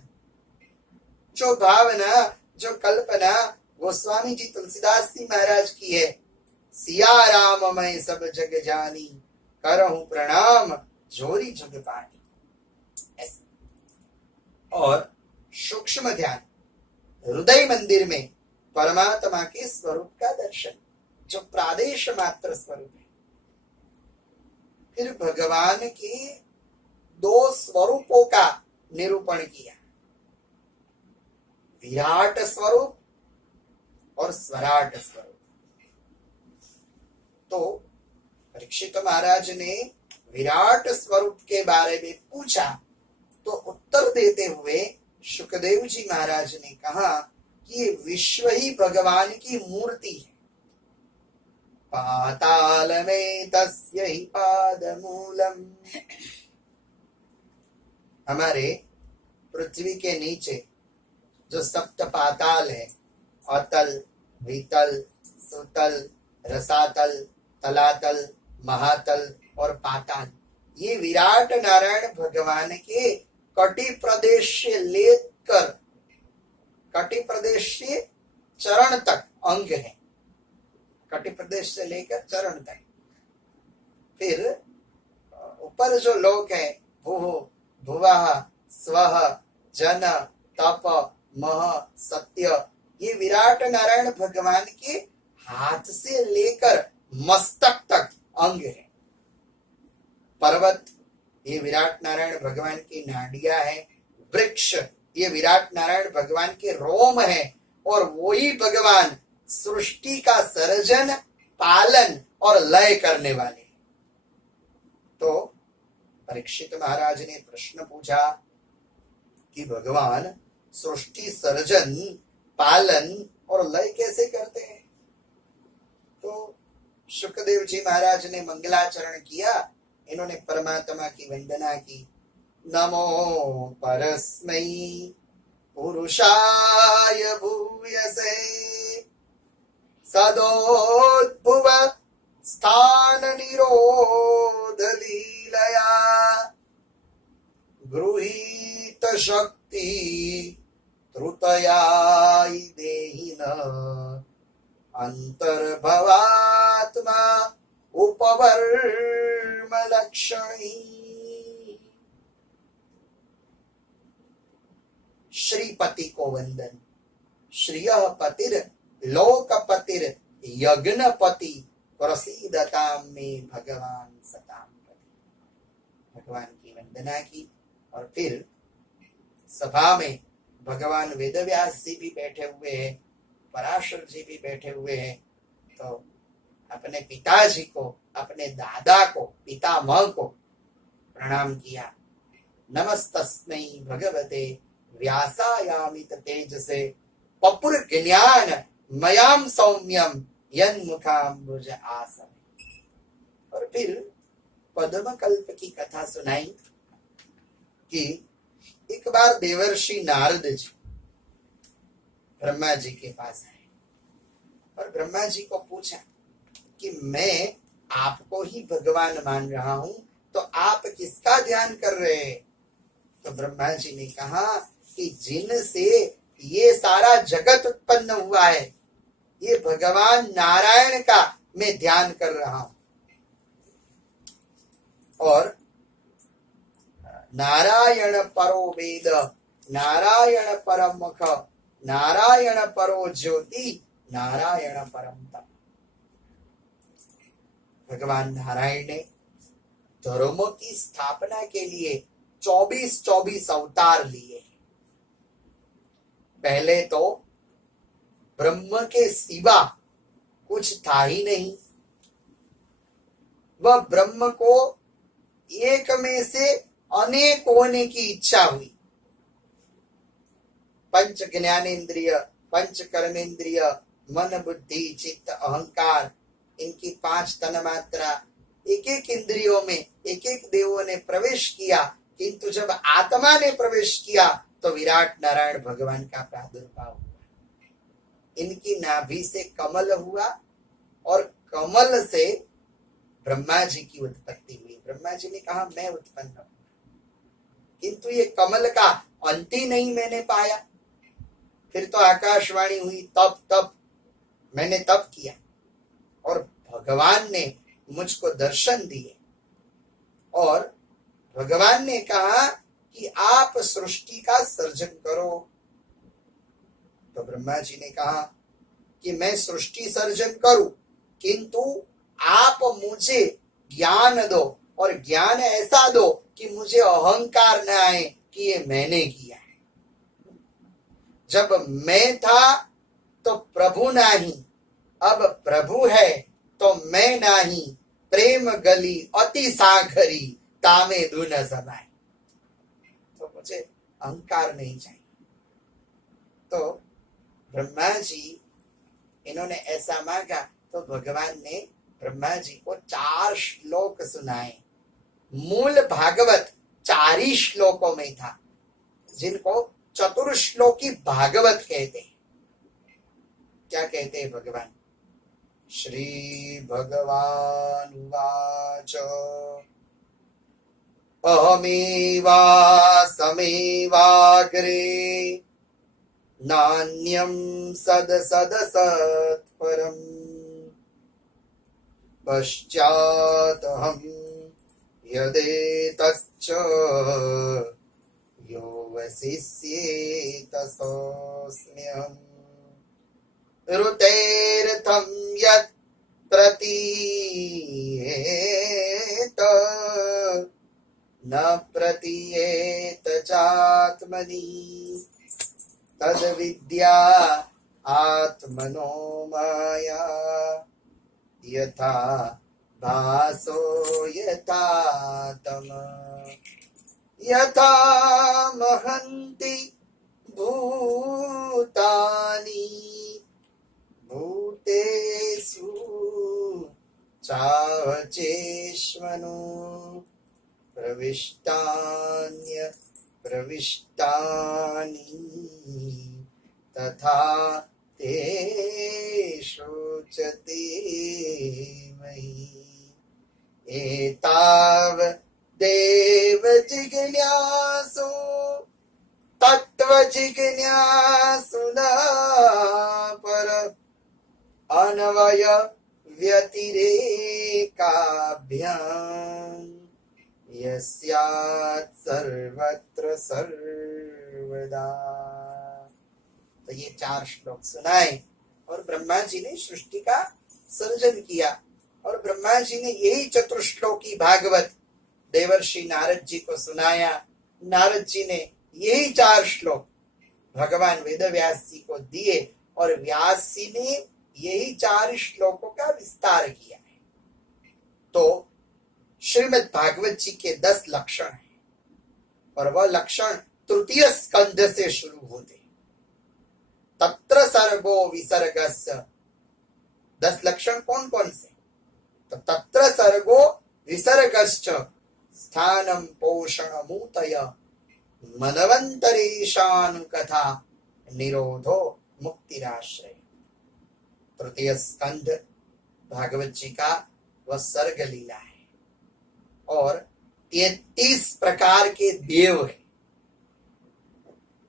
जो भावना, जो कल्पना गोस्वामी जी तुलसीदास जी महाराज की है, सिया राम मैं सब जग जानी, करहूं प्रणाम जोरी जुग पानी। और सूक्ष्म ध्यान, हृदय मंदिर में परमात्मा के स्वरूप का दर्शन, जो प्रादेश मात्र स्वरूप है। फिर भगवान के 2 स्वरूपों का निरूपण किया, विराट स्वरूप और स्वराट स्वरूप। तो परीक्षित महाराज ने विराट स्वरूप के बारे में पूछा, तो उत्तर देते हुए शुकदेव जी महाराज ने कहा कि ये विश्व ही भगवान की मूर्ति है। पाताल में तस्य ही पादमूलम। हमारे पृथ्वी के नीचे जो सप्त पाताल है, अतल, वितल, सुतल, रसातल, तलातल, महातल और पाताल, ये विराट नारायण भगवान के कटि प्रदेश से लेकर कटि प्रदेश से चरण तक अंग है। कटि प्रदेश से लेकर चरण तक। फिर ऊपर जो लोक है, भूः, भुवः, स्वः, जन, तप, मह, सत्य, ये विराट नारायण भगवान के हाथ से लेकर मस्तक तक अंग है। पर्वत, ये विराट नारायण भगवान की नाड़ियां है। वृक्ष, ये विराट नारायण भगवान के रोम है। और वही भगवान सृष्टि का सर्जन, पालन और लय करने वाले। तो परीक्षित महाराज ने प्रश्न पूछा कि भगवान सृष्टि सर्जन, पालन और लय कैसे करते हैं? तो शुकदेव जी महाराज ने मंगलाचरण किया। इन्होंने परमात्मा की वंदना की, नमो परस्मै पुरुषाय भूयसे सदोद्भुव स्थान निरोध लीलया गृहीत शक्ति त्रुतयाई देहिन अंतर्भवात्मा उपवर्म लक्षणी। श्रीपति को वंदन। श्रिय पतिर लोकपतिर यज्ञपति प्रसीदताम में भगवान सताम पति। भगवान की वंदना की और फिर सभा में भगवान वेदव्यास जी भी बैठे हुए हैं, पराशर जी भी बैठे हुए हैं। तो अपने पिताजी को, अपने दादा को, पितामह को प्रणाम किया। नमस्तस्मै भगवते व्यासायामित तेजसे पपुर ज्ञान मयाम सौम्यम यन्मुखाम्बुज आसन। और फिर पद्म कल्प की कथा सुनाई कि एक बार देवर्षि नारद जी ब्रह्मा जी के पास आए और ब्रह्मा जी को पूछा कि मैं आपको ही भगवान मान रहा हूं, तो आप किसका ध्यान कर रहे हैं? तो ब्रह्मा जी ने कहा कि जिनसे ये सारा जगत उत्पन्न हुआ है, ये भगवान नारायण का मैं ध्यान कर रहा हूं। और नारायण परो वेद, नारायण परम मुख, नारायण परो ज्योति, नारायण परम तप। भगवान नारायण ने धर्म की स्थापना के लिए 24 अवतार लिए। पहले तो ब्रह्म के सिवा कुछ था ही नहीं। वह ब्रह्म को एक में से अनेक होने की इच्छा हुई। पंच ज्ञानेन्द्रिय, पंच कर्मेंद्रिय, मन बुद्धि चित्त अहंकार, इनकी 5 तन्मात्रा, एक एक इंद्रियों में एक एक देवों ने प्रवेश किया। किंतु जब आत्मा ने प्रवेश किया तो विराट नारायण भगवान का प्रादुर्भाव हुआ। इनकी नाभि से कमल हुआ और कमल से ब्रह्मा जी की उत्पत्ति हुई। ब्रह्मा जी ने कहा मैं उत्पन्न हूं, किंतु ये कमल का अंत ही नहीं मैंने पाया। फिर तो आकाशवाणी हुई, तप तप, मैंने तप किया और भगवान ने मुझको दर्शन दिए और भगवान ने कहा कि आप सृष्टि का सर्जन करो। तो ब्रह्मा जी ने कहा कि मैं सृष्टि सर्जन करूं, किंतु आप मुझे ज्ञान दो और ज्ञान ऐसा दो कि मुझे अहंकार न आए कि ये मैंने किया है। जब मैं था तो प्रभु नहीं, अब प्रभु है तो मैं नहीं। प्रेम गली अति सागरी तामे दुन समाए। तो मुझे अहंकार नहीं चाहिए। तो ब्रह्मा जी इन्होंने ऐसा मांगा तो भगवान ने ब्रह्मा जी को 4 श्लोक सुनाए। मूल भागवत 4 ही श्लोकों में था, जिनको चतुर्श्लोकी भागवत कहते हैं। क्या कहते हैं भगवान? श्री भगवान उवाच अहमेवा समेवाग्रे नान्यं सदसदसत्परम् पश्चादहं यदेतच्च यो वसिष्येत सोऽस्म्यहम् ऋतेर्थं यत् प्रतीयेत न प्रतीयेत चात्मनि तद्विद्या आत्मनो माया यथा भासो यथा तम यथा महन्ति भूतानि भूतेषु चावचेष्मनु प्रविलीयते प्रविष्टान्य प्रविष्टानि तथा तेषु च ते मयि एताव देव जिज्ञासु तत्व जिज्ञासुना पर अन्वय व्यतिरेकाभ्याम् यस्यात् सर्वत्र सर्वदा। तो ये 4 श्लोक सुनाए और ब्रह्मा जी ने सृष्टि का सर्जन किया और ब्रह्मा जी ने यही चतुर्श्लोकी भागवत देवर्षि नारद जी को सुनाया। नारद जी ने यही 4 श्लोक भगवान वेदव्यास जी को दिए और व्यास जी ने यही 4 श्लोकों का विस्तार किया है। तो श्रीमद् भागवत जी के 10 लक्षण हैं और वह लक्षण तृतीय स्कंध से शुरू होते। तत्र सर्गो विसर्गस्य 10 लक्षण कौन कौन से? तो तत्र सर्गो विसर्गश्च स्थानं पोषणमूतय मनवंतरेशानुकथा निरोधो मुक्तिराश्रय। तृतीय स्कंध भागवत जी का वह सर्ग लीला है और 33 प्रकार के देव है।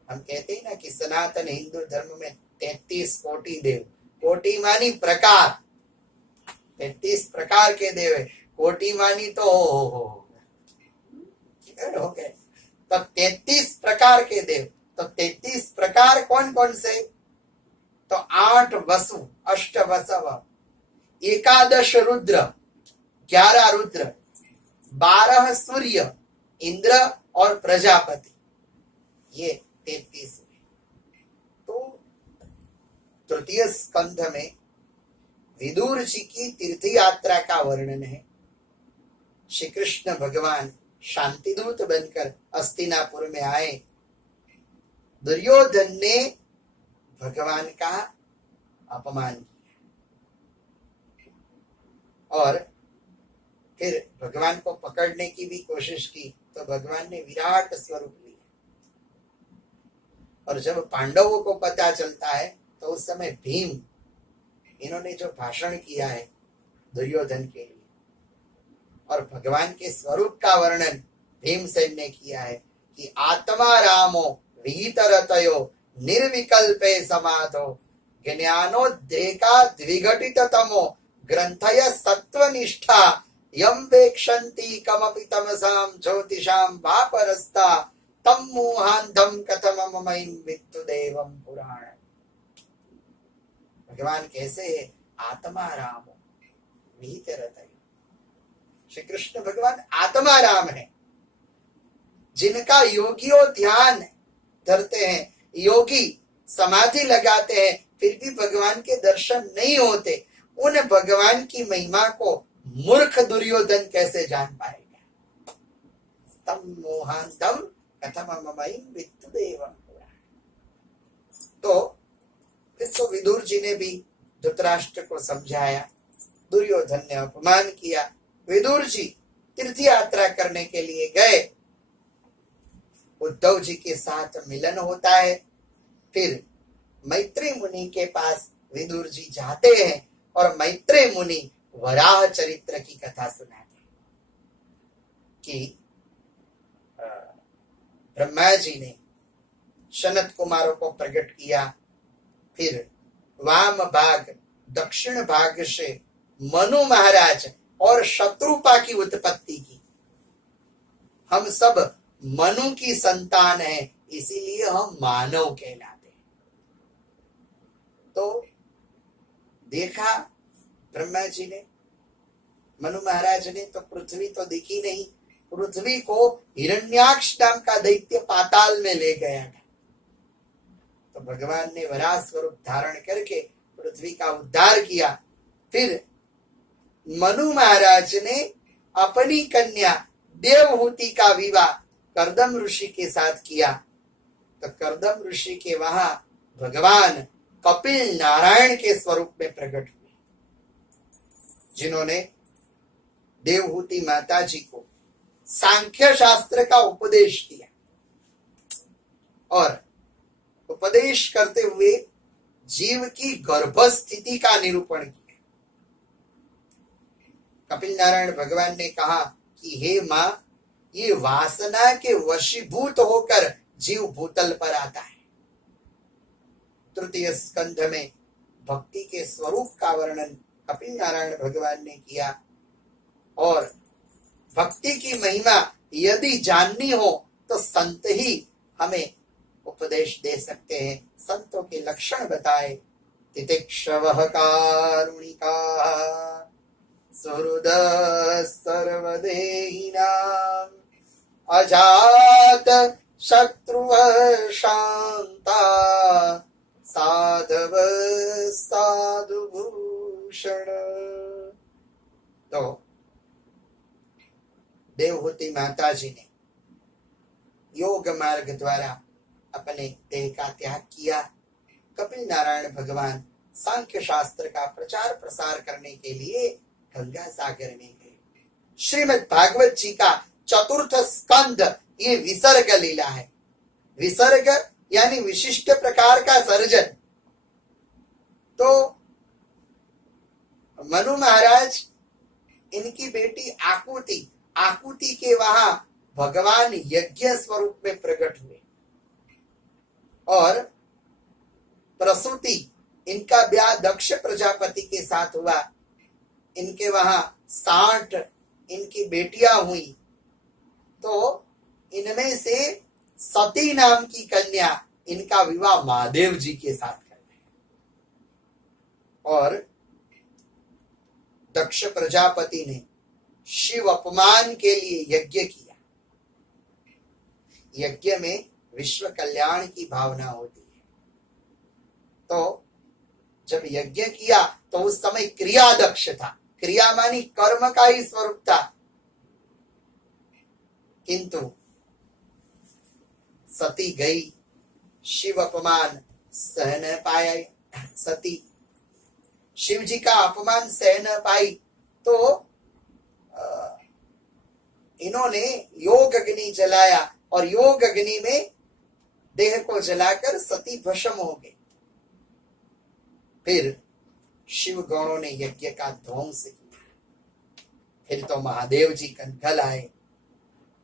हम कहते हैं ना कि सनातन हिंदू धर्म में 33 कोटि देव, कोटि मानी प्रकार, 33 प्रकार के देव है। कोटि मानी तो हो गए। तो 33 प्रकार के देव। तो 33 प्रकार कौन कौन से? तो 8 वसु, 8 वसव, 11 रुद्र, 11 रुद्र, 12 सूर्य, इंद्र और प्रजापति, ये 33। तो तृतीय स्कंध में विदुर जी की तीर्थ यात्रा का वर्णन है। श्री कृष्ण भगवान शांतिदूत बनकर हस्तिनापुर में आए। दुर्योधन ने भगवान का अपमान किया और फिर भगवान को पकड़ने की भी कोशिश की तो भगवान ने विराट स्वरूप लिया। और जब पांडवों को पता चलता है तो उस समय भीम, इन्होंने जो भाषण किया है दुर्योधन के लिए और भगवान के स्वरूप का वर्णन भीमसेन ने किया है कि आत्मा रामो विहितरतयो निर्विकल्पे समाधो ज्ञानोद्रेका द्विघटित तमो ग्रंथय सत्वनिष्ठा यम वेक्षन्ति कमपि तमसां ज्योतिषां वापरस्ता तम मोहांधम कथमममयिं वित्तु देवं पुराण। भगवान कैसे है? आत्मा रामो विहितरतयो। श्री कृष्ण भगवान आत्मा राम है जिनका योगियों ध्यान धरते हैं, योगी समाधि लगाते हैं, फिर भी भगवान के दर्शन नहीं होते। उन भगवान की महिमा को मूर्ख दुर्योधन कैसे जान पाएगा? तम मोहांतम कथमममयिं वित्तु देवं पुराण। तो विदुर जी ने भी धृतराष्ट्र को समझाया, दुर्योधन ने अपमान किया। विदुर जी तीर्थ यात्रा करने के लिए गए। उद्धव जी के साथ मिलन होता है। फिर मैत्री मुनि के पास विदुर जी जाते हैं और मैत्री मुनि वराह चरित्र की कथा सुनाते हैं कि ब्रह्मा जी ने सनत कुमारों को प्रकट किया। फिर वाम भाग दक्षिण भाग से मनु महाराज और शत्रुपा की उत्पत्ति की। हम सब मनु की संतान है, इसीलिए हम मानव कहलाते हैं। तो देखा ब्रह्मा जी ने, मनु महाराज ने तो पृथ्वी तो दिखी नहीं, पृथ्वी को हिरण्याक्ष नाम का दैत्य पाताल में ले गया था। तो भगवान ने वराह स्वरूप धारण करके पृथ्वी का उद्धार किया। फिर मनु महाराज ने अपनी कन्या देवहूति का विवाह कर्दम ऋषि के साथ किया। तो कर्दम ऋषि के वहां भगवान कपिल नारायण के स्वरूप में प्रकट हुए, जिन्होंने देवहूति माता जी को सांख्य शास्त्र का उपदेश किया और उपदेश करते हुए जीव की गर्भस्थिति का निरूपण किया। कपिल नारायण भगवान ने कहा कि हे मां, ये वासना के वशीभूत होकर जीव भूतल पर आता है। तृतीय स्कंध में भक्ति के स्वरूप का वर्णन कपिल नारायण भगवान ने किया और भक्ति की महिमा यदि जाननी हो तो संत ही हमें उपदेश दे सकते हैं। संतों के लक्षण बताए। तितिक्षवः कारुणिकाः सुहृद सर्वदेहिनां अजात शत्रुवः शान्ता साधव साधुभूषण। तो देवहूति माता जी ने योग मार्ग द्वारा अपने देह का त्याग किया। कपिल नारायण भगवान सांख्य शास्त्र का प्रचार प्रसार करने के लिए गंगा सागर में गए। श्रीमद् भागवत जी का चतुर्थ स्कंद ये विसर्ग लीला है। विसर्ग यानी विशिष्ट प्रकार का सर्जन। तो मनु महाराज, इनकी बेटी आकुति के वहां भगवान यज्ञ स्वरूप में प्रकट हुए और प्रसूति, इनका ब्याह दक्ष प्रजापति के साथ हुआ। इनके वहां 60 इनकी बेटियां हुई। तो इनमें से सती नाम की कन्या, इनका विवाह महादेव जी के साथ कर दिया और दक्ष प्रजापति ने शिव अपमान के लिए यज्ञ किया। यज्ञ में विश्व कल्याण की भावना होती है। तो जब यज्ञ किया तो उस समय क्रिया दक्ष था। क्रिया मानी कर्म का ही स्वरूप था। किंतु सती गई, शिव अपमान सह न पाया। सती शिव जी का अपमान सह न पाई तो इन्होंने योग अग्नि जलाया और योग अग्नि में देह को जलाकर सती भस्म हो गई। फिर शिव गणों ने यज्ञ का ध्वंस किया। फिर तो महादेव जी कनखल आए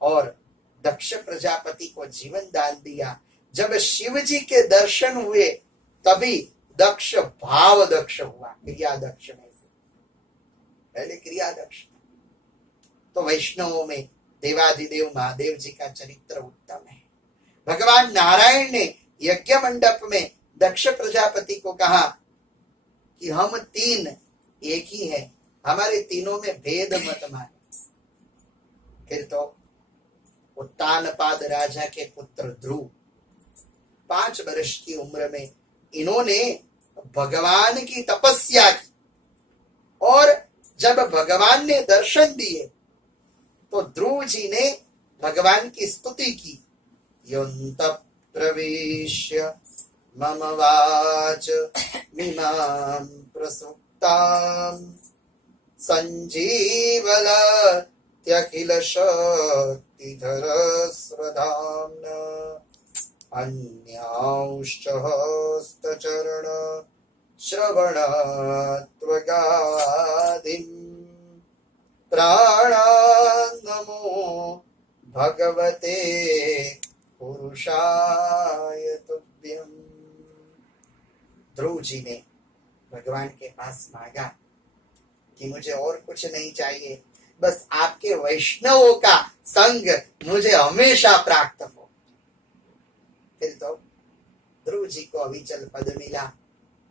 और दक्ष प्रजापति को जीवन दान दिया। जब शिव जी के दर्शन हुए तभी दक्ष भाव दक्ष हुआ, क्रिया दक्ष में से। पहले क्रिया दक्ष। तो वैष्णवों में देवाधिदेव महादेव जी का चरित्र उत्तम है। भगवान नारायण ने यज्ञ मंडप में दक्ष प्रजापति को कहा कि हम तीन एक ही हैं, हमारे तीनों में भेद मत माने। फिर तो उत्तानपाद राजा के पुत्र ध्रुव 5 वर्ष की उम्र में इन्होंने भगवान की तपस्या की और जब भगवान ने दर्शन दिए तो ध्रुव जी ने भगवान की स्तुति की। योऽन्त प्रविश्य मम वाच मिमां प्रसुप्तां संजीवयत्यखिल शक्तिधर स्वधाम्ना अन्यांश्च हस्तचरण श्रवणत्वगादिम् प्राणान्नमो भगवते पुरुषाय तुभ्यम्। ध्रुव जी ने भगवान के पास मांगा कि मुझे और कुछ नहीं चाहिए, बस आपके वैष्णवों का संग मुझे हमेशा प्राप्त हो। फिर तो ध्रुव जी को अविचल पद मिला।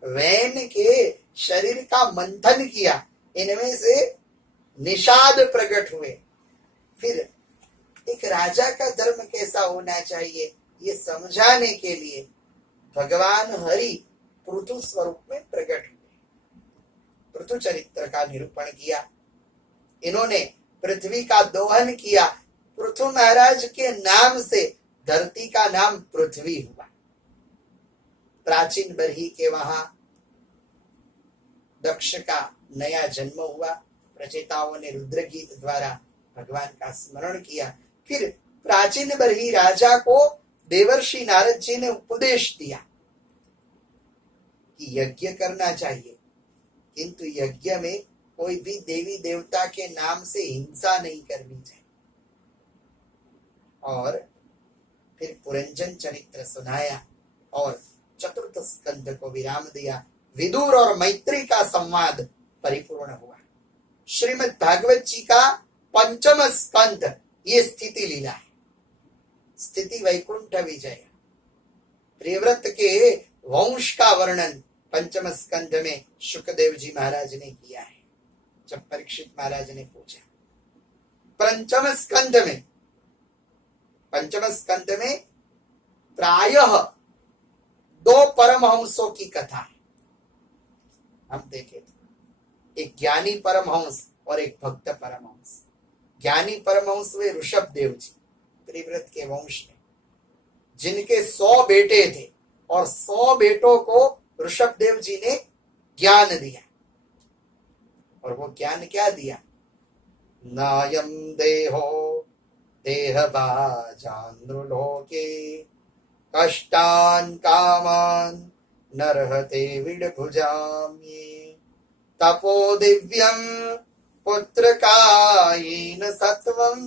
वैन के शरीर का मंथन किया, इनमें से निषाद प्रकट हुए। फिर एक राजा का धर्म कैसा होना चाहिए ये समझाने के लिए भगवान हरि पृथु स्वरूप में प्रकट हुए। पृथु चरित्र का निरूपण किया। इन्होंने पृथ्वी का दोहन किया। पृथु महाराज के नाम से धरती का नाम पृथ्वी हुआ। प्राचीन बरही के वहां दक्ष का नया जन्म हुआ। प्रचेताओं ने रुद्र गीत द्वारा भगवान का स्मरण किया। फिर प्राचीन बरही राजा को देवर्षि नारद जी ने उपदेश दिया कि यज्ञ करना चाहिए, किंतु यज्ञ में कोई भी देवी देवता के नाम से हिंसा नहीं करनी चाहिए। और फिर पुरंजन चरित्र सुनाया और चतुर्थ स्कंध को विराम दिया। विदुर और मैत्री का संवाद परिपूर्ण हुआ। श्रीमद् भागवत जी का पंचम स्कंध ये स्थिति लीला है, स्थिति वैकुंठ विजय। प्रियव्रत के वंश का वर्णन पंचम स्कंध में शुकदेव जी महाराज ने किया है। जब परीक्षित महाराज ने पूछा, पंचम स्कंध में प्रायः 2 परमहंसों की कथा है। हम देखें, एक ज्ञानी परमहंस और एक भक्त परमहंस। ज्ञानी परमहंस वे ऋषभ देव जी, प्रियव्रत के वंश में, जिनके 100 बेटे थे और 100 बेटों को ऋषभ देव जी ने ज्ञान दिया। और वो ज्ञान क्या दिया? नायम देहो देहभाजान्द्रुलोके कष्टान कामान नरहते विडभुजाम्ये तपो दिव्यम पुत्रकायेन सत्वं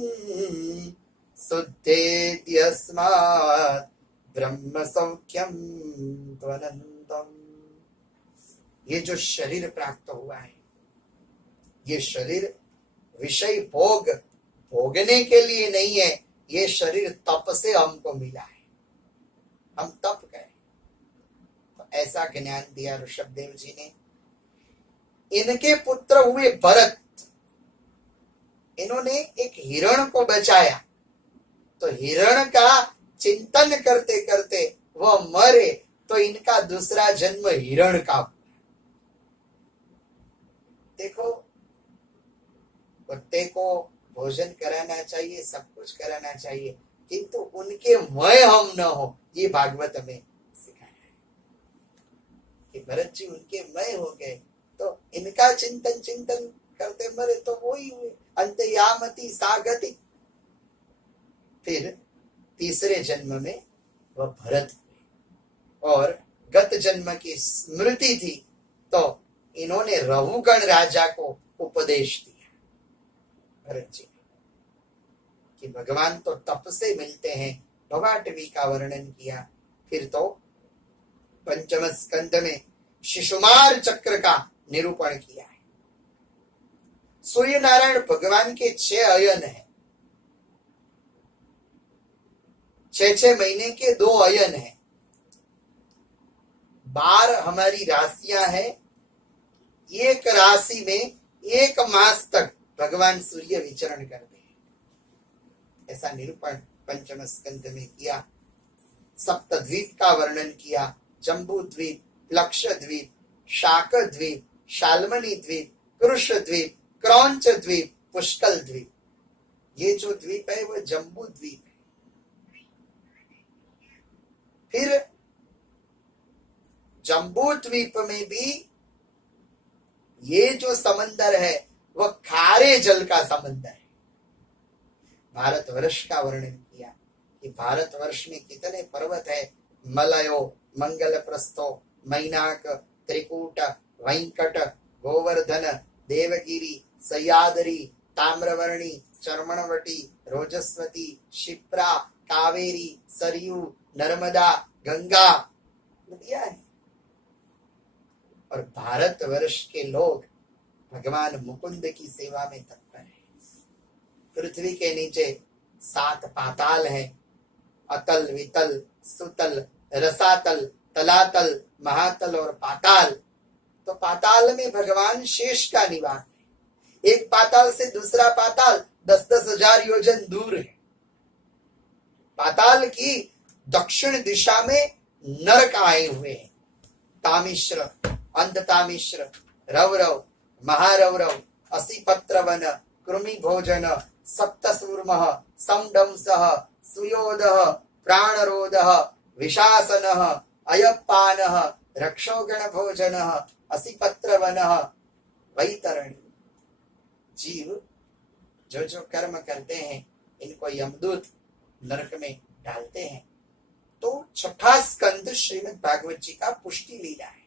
शुद्धेत्यस्मात् ब्रह्म सौख्यम त्वनन्तम। ये जो शरीर प्राप्त हुआ है, ये शरीर विषय भोगने के लिए नहीं है, ये शरीर तप से हमको मिला है, हम तप गए। तो ऐसा ज्ञान दिया ऋषभ देव जी ने। इनके पुत्र हुए भरत, इन्होंने एक हिरण को बचाया, तो हिरण का चिंतन करते करते वह मरे, तो इनका दूसरा जन्म हिरण का हुआ। देखो, कुत्ते को भोजन कराना चाहिए, सब कुछ कराना चाहिए, किंतु उनके मय हम न हो, ये भागवत हमें सिखाया है कि भरत जी उनके मय हो गए, तो इनका चिंतन करते मरे, तो वो ही हुए अंतयामति सागति। फिर तीसरे जन्म में वह भरत हुए और गत जन्म की स्मृति थी, तो इन्होंने रघुगण राजा को उपदेश दिया भरत जी कि भगवान तो तप से मिलते हैं। भवाटवी का वर्णन किया। फिर तो पंचम स्कंध में शिशुमार चक्र का निरूपण किया है। सूर्य नारायण भगवान के 6 अयन है, 6 महीने के 2 अयन है, 12 हमारी राशियां हैं। एक राशि में 1 मास तक भगवान सूर्य विचरण करते हैं, ऐसा निरूपण पंचम स्कंध में किया। सप्तद्वीप का वर्णन किया, जम्बू द्वीप, लक्ष द्वीप, शाक द्वीप, शाल्मनी द्वीप, कृष द्वीप, क्रौंच द्वीप, पुष्कल द्वीप। ये जो द्वीप है वह जम्बू द्वीप है। फिर जम्बू द्वीप में भी ये जो समंदर है वह खारे जल का समंदर है। भारतवर्ष का वर्णन किया कि भारतवर्ष में कितने पर्वत है। मलयो, मंगल प्रस्थो, मैनाक, त्रिकूट, वैंकट, गोवर्धन, देवगिरी, सह्याद्री, ताम्रवर्णी, चर्मणवटी, रोजस्वती, शिप्रा, कावेरी, सरयू, नर्मदा, गंगा नदियां है। और भारतवर्ष के लोग भगवान मुकुंद की सेवा में तत्पर है। पृथ्वी के नीचे 7 पाताल हैं, अतल, वितल, सुतल, रसातल, तलातल, महातल और पाताल। तो पाताल में भगवान शेष का निवास है। एक पाताल से दूसरा पाताल 10-10 हजार योजन दूर है। पाताल की दक्षिण दिशा में नरक आए हुए हैं। तामिश्र, अंधतामिश्र, रौरव, महारौरव, असिपत्रवन, कृमि भोजन, सप्तसूर्मः, संडंसः, सुयोधः, प्राणरोधः, विशासनः, अयप्पानः, रक्षोगण भोजनः, असिपत्रवनः, वैतरणी। जीव जो जो कर्म करते हैं इनको यमदूत नरक में डालते हैं। तो छठा स्कंद श्रीमद् भागवत जी का पुष्टि लीला है।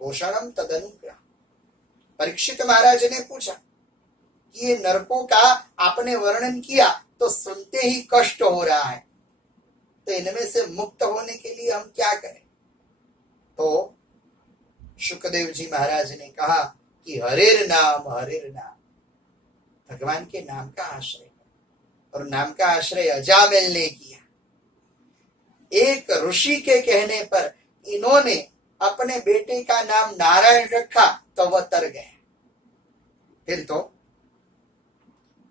पोषणम तदनुग्रह। परीक्षित महाराज ने पूछा कि ये नरकों का आपने वर्णन किया तो सुनते ही कष्ट हो रहा है, तो इनमें से मुक्त होने के लिए हम क्या करें? तो शुकदेव जी महाराज ने कहा कि हरेर नाम, भगवान के नाम का आश्रय, और नाम का आश्रय अजामिल ने किया। एक ऋषि के कहने पर इन्होंने अपने बेटे का नाम नारायण रखा तो वह तर गए। फिर तो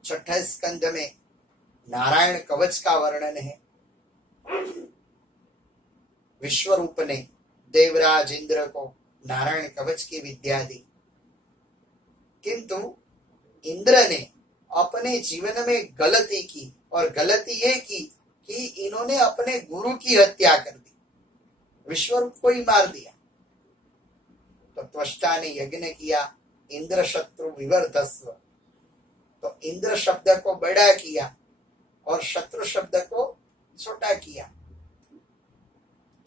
छठे स्कंध में नारायण कवच का वर्णन है। विश्वरूप ने देवराज इंद्र को नारायण कवच की विद्या दी, किंतु इंद्र ने अपने जीवन में गलती की, और गलती ये की कि इन्होंने अपने गुरु की हत्या कर दी, विश्वरूप को ही मार दिया। तो त्वष्टा ने यज्ञ किया, इंद्र शत्रु विवर्धस्व, तो इंद्र शब्द को बड़ा किया और शत्रु शब्द को छोटा किया।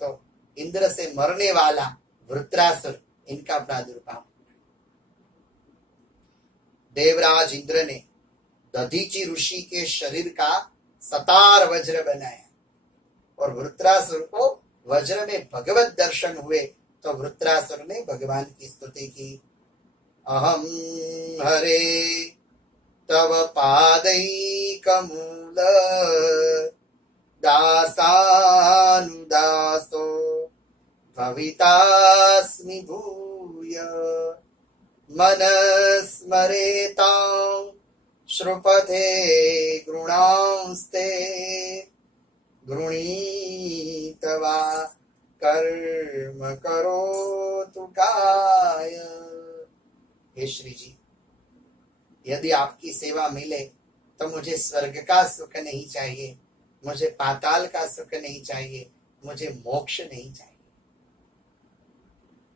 तो इंद्र से मरने वाला वृत्रासुर, इनका प्रादुर्भाव। देवराज इंद्र ने दधीचि ऋषि के शरीर का सतार वज्र बनाया, और वृत्रासुर को वज्र में भगवत दर्शन हुए तो वृत्रासुर ने भगवान की स्तुति की। अहम हरे तव पादैकमूल दासानुदासो भवितास्मि भूय मनस्मरेतां श्रुपथे गृणांस्ते गृणीतवा कर्म करोतु काय। हे श्री जी, यदि आपकी सेवा मिले तो मुझे स्वर्ग का सुख नहीं चाहिए, मुझे पाताल का सुख नहीं चाहिए, मुझे मोक्ष नहीं चाहिए।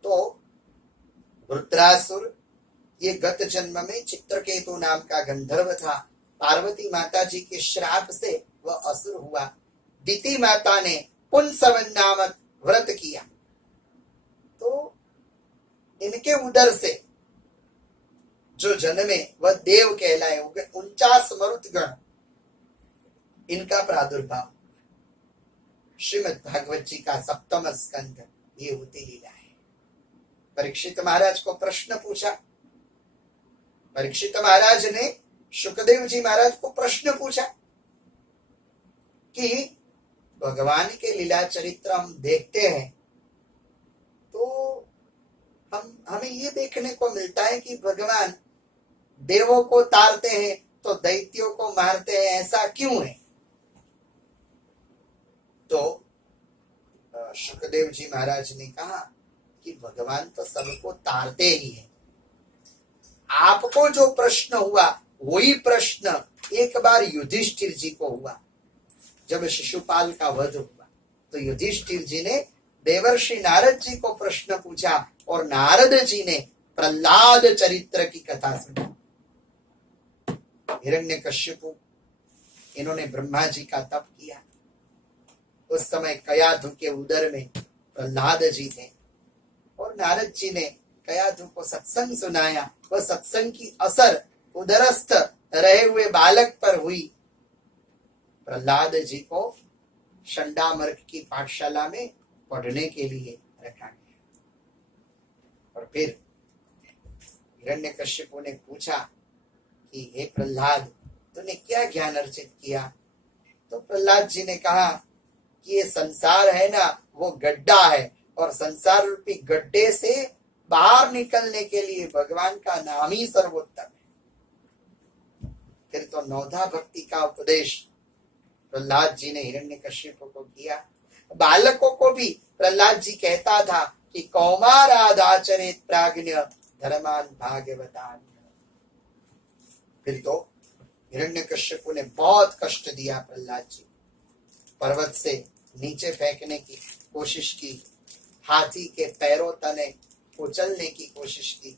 तो वृत्रासुर ये गत जन्म में चित्रकेतु नाम का गंधर्व था। पार्वती माता जी के श्राप से वह असुर हुआ। दिति माता ने पुंसवन नामक व्रत किया, तो इनके उदर से जो जन्मे वह देव कहलाए। 49 मरुतगण, इनका प्रादुर्भाव। श्रीमद् भागवत जी का 7वां स्कंध ये होती लीला है। परीक्षित महाराज को प्रश्न पूछा। परीक्षित महाराज ने शुकदेव जी महाराज को प्रश्न पूछा कि भगवान के लीला चरित्र हम देखते हैं तो हमें ये देखने को मिलता है कि भगवान देवों को तारते हैं तो दैत्यों को मारते हैं, ऐसा क्यों है? तो शुकदेव जी महाराज ने कहा कि भगवान तो सबको तारते ही है। आपको जो प्रश्न हुआ वही प्रश्न एक बार युधिष्ठिर जी को हुआ। जब शिशुपाल का वध हुआ तो युधिष्ठिर जी ने देवर्षि नारद जी को प्रश्न पूछा, और नारद जी ने प्रहलाद चरित्र की कथा सुनी। हिरण्यकश्यपु, इन्होंने ब्रह्मा जी का तप किया। उस समय कयाधु के उदर में प्रहलाद जी थे, और नारद जी ने कयाधु को सत्संग सुनाया। वह सत्संग की असर उदरस्थ रहे हुए बालक पर हुई। प्रहलाद जी को शंडामर्क की पाठशाला में पढ़ने के लिए रखा गया। और फिर हिरण्यकश्यपु ने पूछा कि हे प्रहलाद, तूने क्या ज्ञान अर्जित किया? तो प्रहलाद जी ने कहा कि ये संसार है ना, वो गड्ढा है, और संसार रूपी गड्ढे से बाहर निकलने के लिए भगवान का नाम ही सर्वोत्तम है। फिर तो नौधा भक्ति का उपदेश प्रहलाद जी ने हिरण्यकश्यप को किया। बालकों को भी प्रहलाद जी कहता था कि कौमाराद आचरेत प्राज्ञ धर्मान भागवतान। फिर तो हिरण्यकश्यप ने बहुत कष्ट दिया प्रहलाद जी। पर्वत से नीचे फेंकने की कोशिश की, हाथी के पैरों तले उछलने की कोशिश की,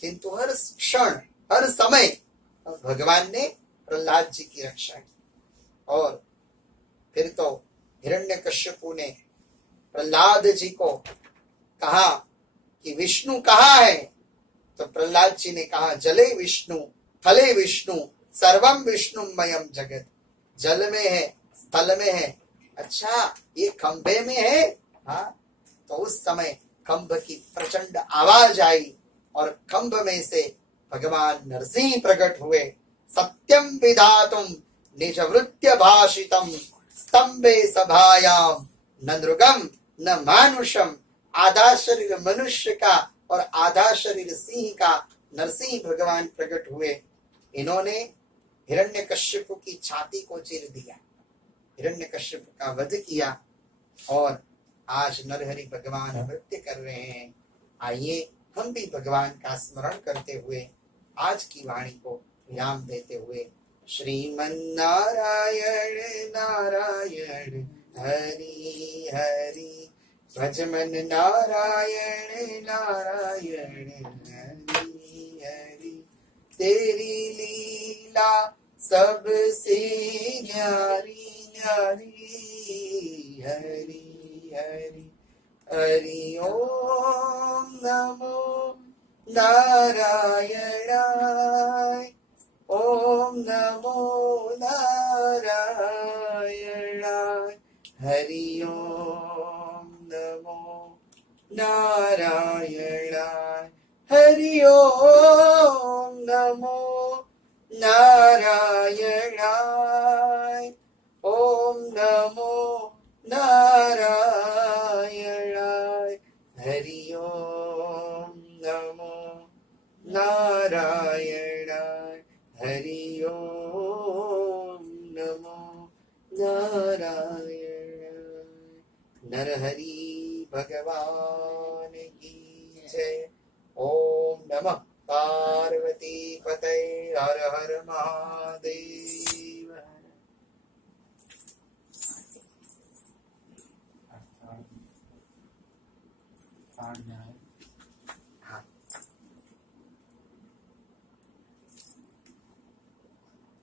किंतु हर क्षण हर समय भगवान ने प्रहलाद जी की रक्षा की। और फिर तो हिरण्यकश्यपु ने प्रहलाद जी को कहा कि विष्णु कहाँ है? तो प्रहलाद जी ने कहा जले विष्णु थले विष्णु सर्वम विष्णुमयम जगत। जल में है, स्थल में है। अच्छा, ये खंभे में है? हाँ। तो उस समय खंभ की प्रचंड आवाज आई और खंभ में से भगवान नरसिंह प्रकट हुए। सत्यम विधातुम निजवृत्य भाषितम स्तंभे सभायाम न नृगम न मानुषम। आधा शरीर मनुष्य का और आधा शरीर सिंह का नरसिंह भगवान प्रकट हुए। इन्होंने हिरण्यकश्यप की छाती को चीर दिया, हिरण्यकश्यप का वध किया और आज नरहरि भगवान नृत्य कर रहे हैं। आइए हम भी भगवान का स्मरण करते हुए आज की वाणी को विराम देते हुए श्रीमन नारायण नारायण हरि हरि भजमन नारायण नारायण हरि हरि। तेरी लीला सबसे न्यारी न्यारी हरि हरि हरि ओम नमो नारायणाय ओम नमो नारायणाय हरि ओम नमो नारायणाय हरि ओम नमो नारायणाय ओम नमो नारायणाय हरि ओम नमो नारायणाय हरि ओम नमो नारायणाय। नरहरि भगवान की जय। ओम नमः पार्वती पतये हर हर महादेव।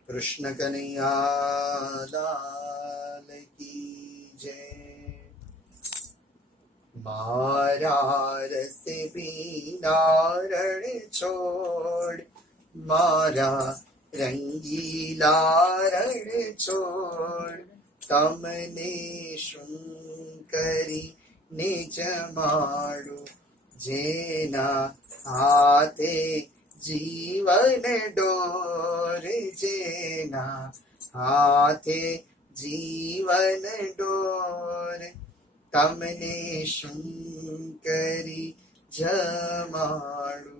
कृष्ण कन्हैया लाल की जय। मारा रस बिना रण छोड़ मारा रंगीला रण छोड़ तमने शुंकरी निज माडू जेना हाथे जीवन डोर जेना हाथे जीवन डोर तमने शुंकरी जमाडू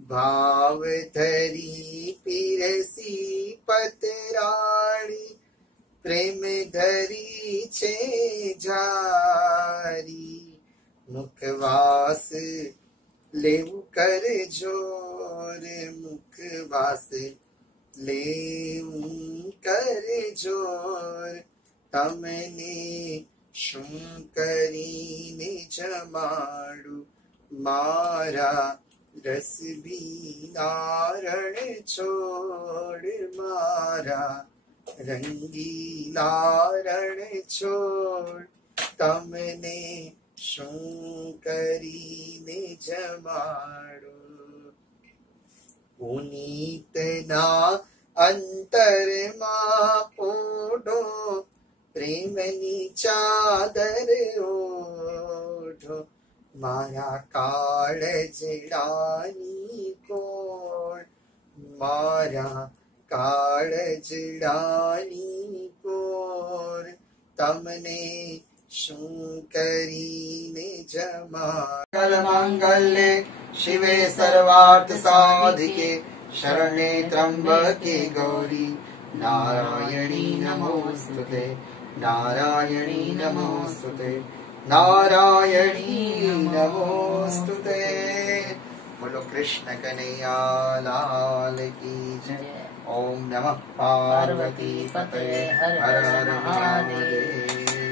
भाव धरी पिरसी पतराणी प्रेम धरी छे जारी मुखवास लेवु कर जोर मुखवास लेवु कर जोर तमने शुं करीने जमाडू मारा रस बीना रण छोड़ मारा रंगीला रण छोड़ तमने शुं करीने जमाडू। पुनीतना अंतर मां पोडो प्रेमनी चादर ओढ़ो मारा काळजडानी कोण मारा काळजडानी कोण तमने शुं करीने जमाडू। मंगले शिवे सर्वार्थ साधिके शरण्ये त्र्यंबके गौरी नारायणी नमोस्तुते नारायणी नमोस्तुते नारायणी नमोस्तुते। बोलो कृष्ण कन्हैया लाल की जय। ओम नमः पार्वती पतये हर हर महादेव।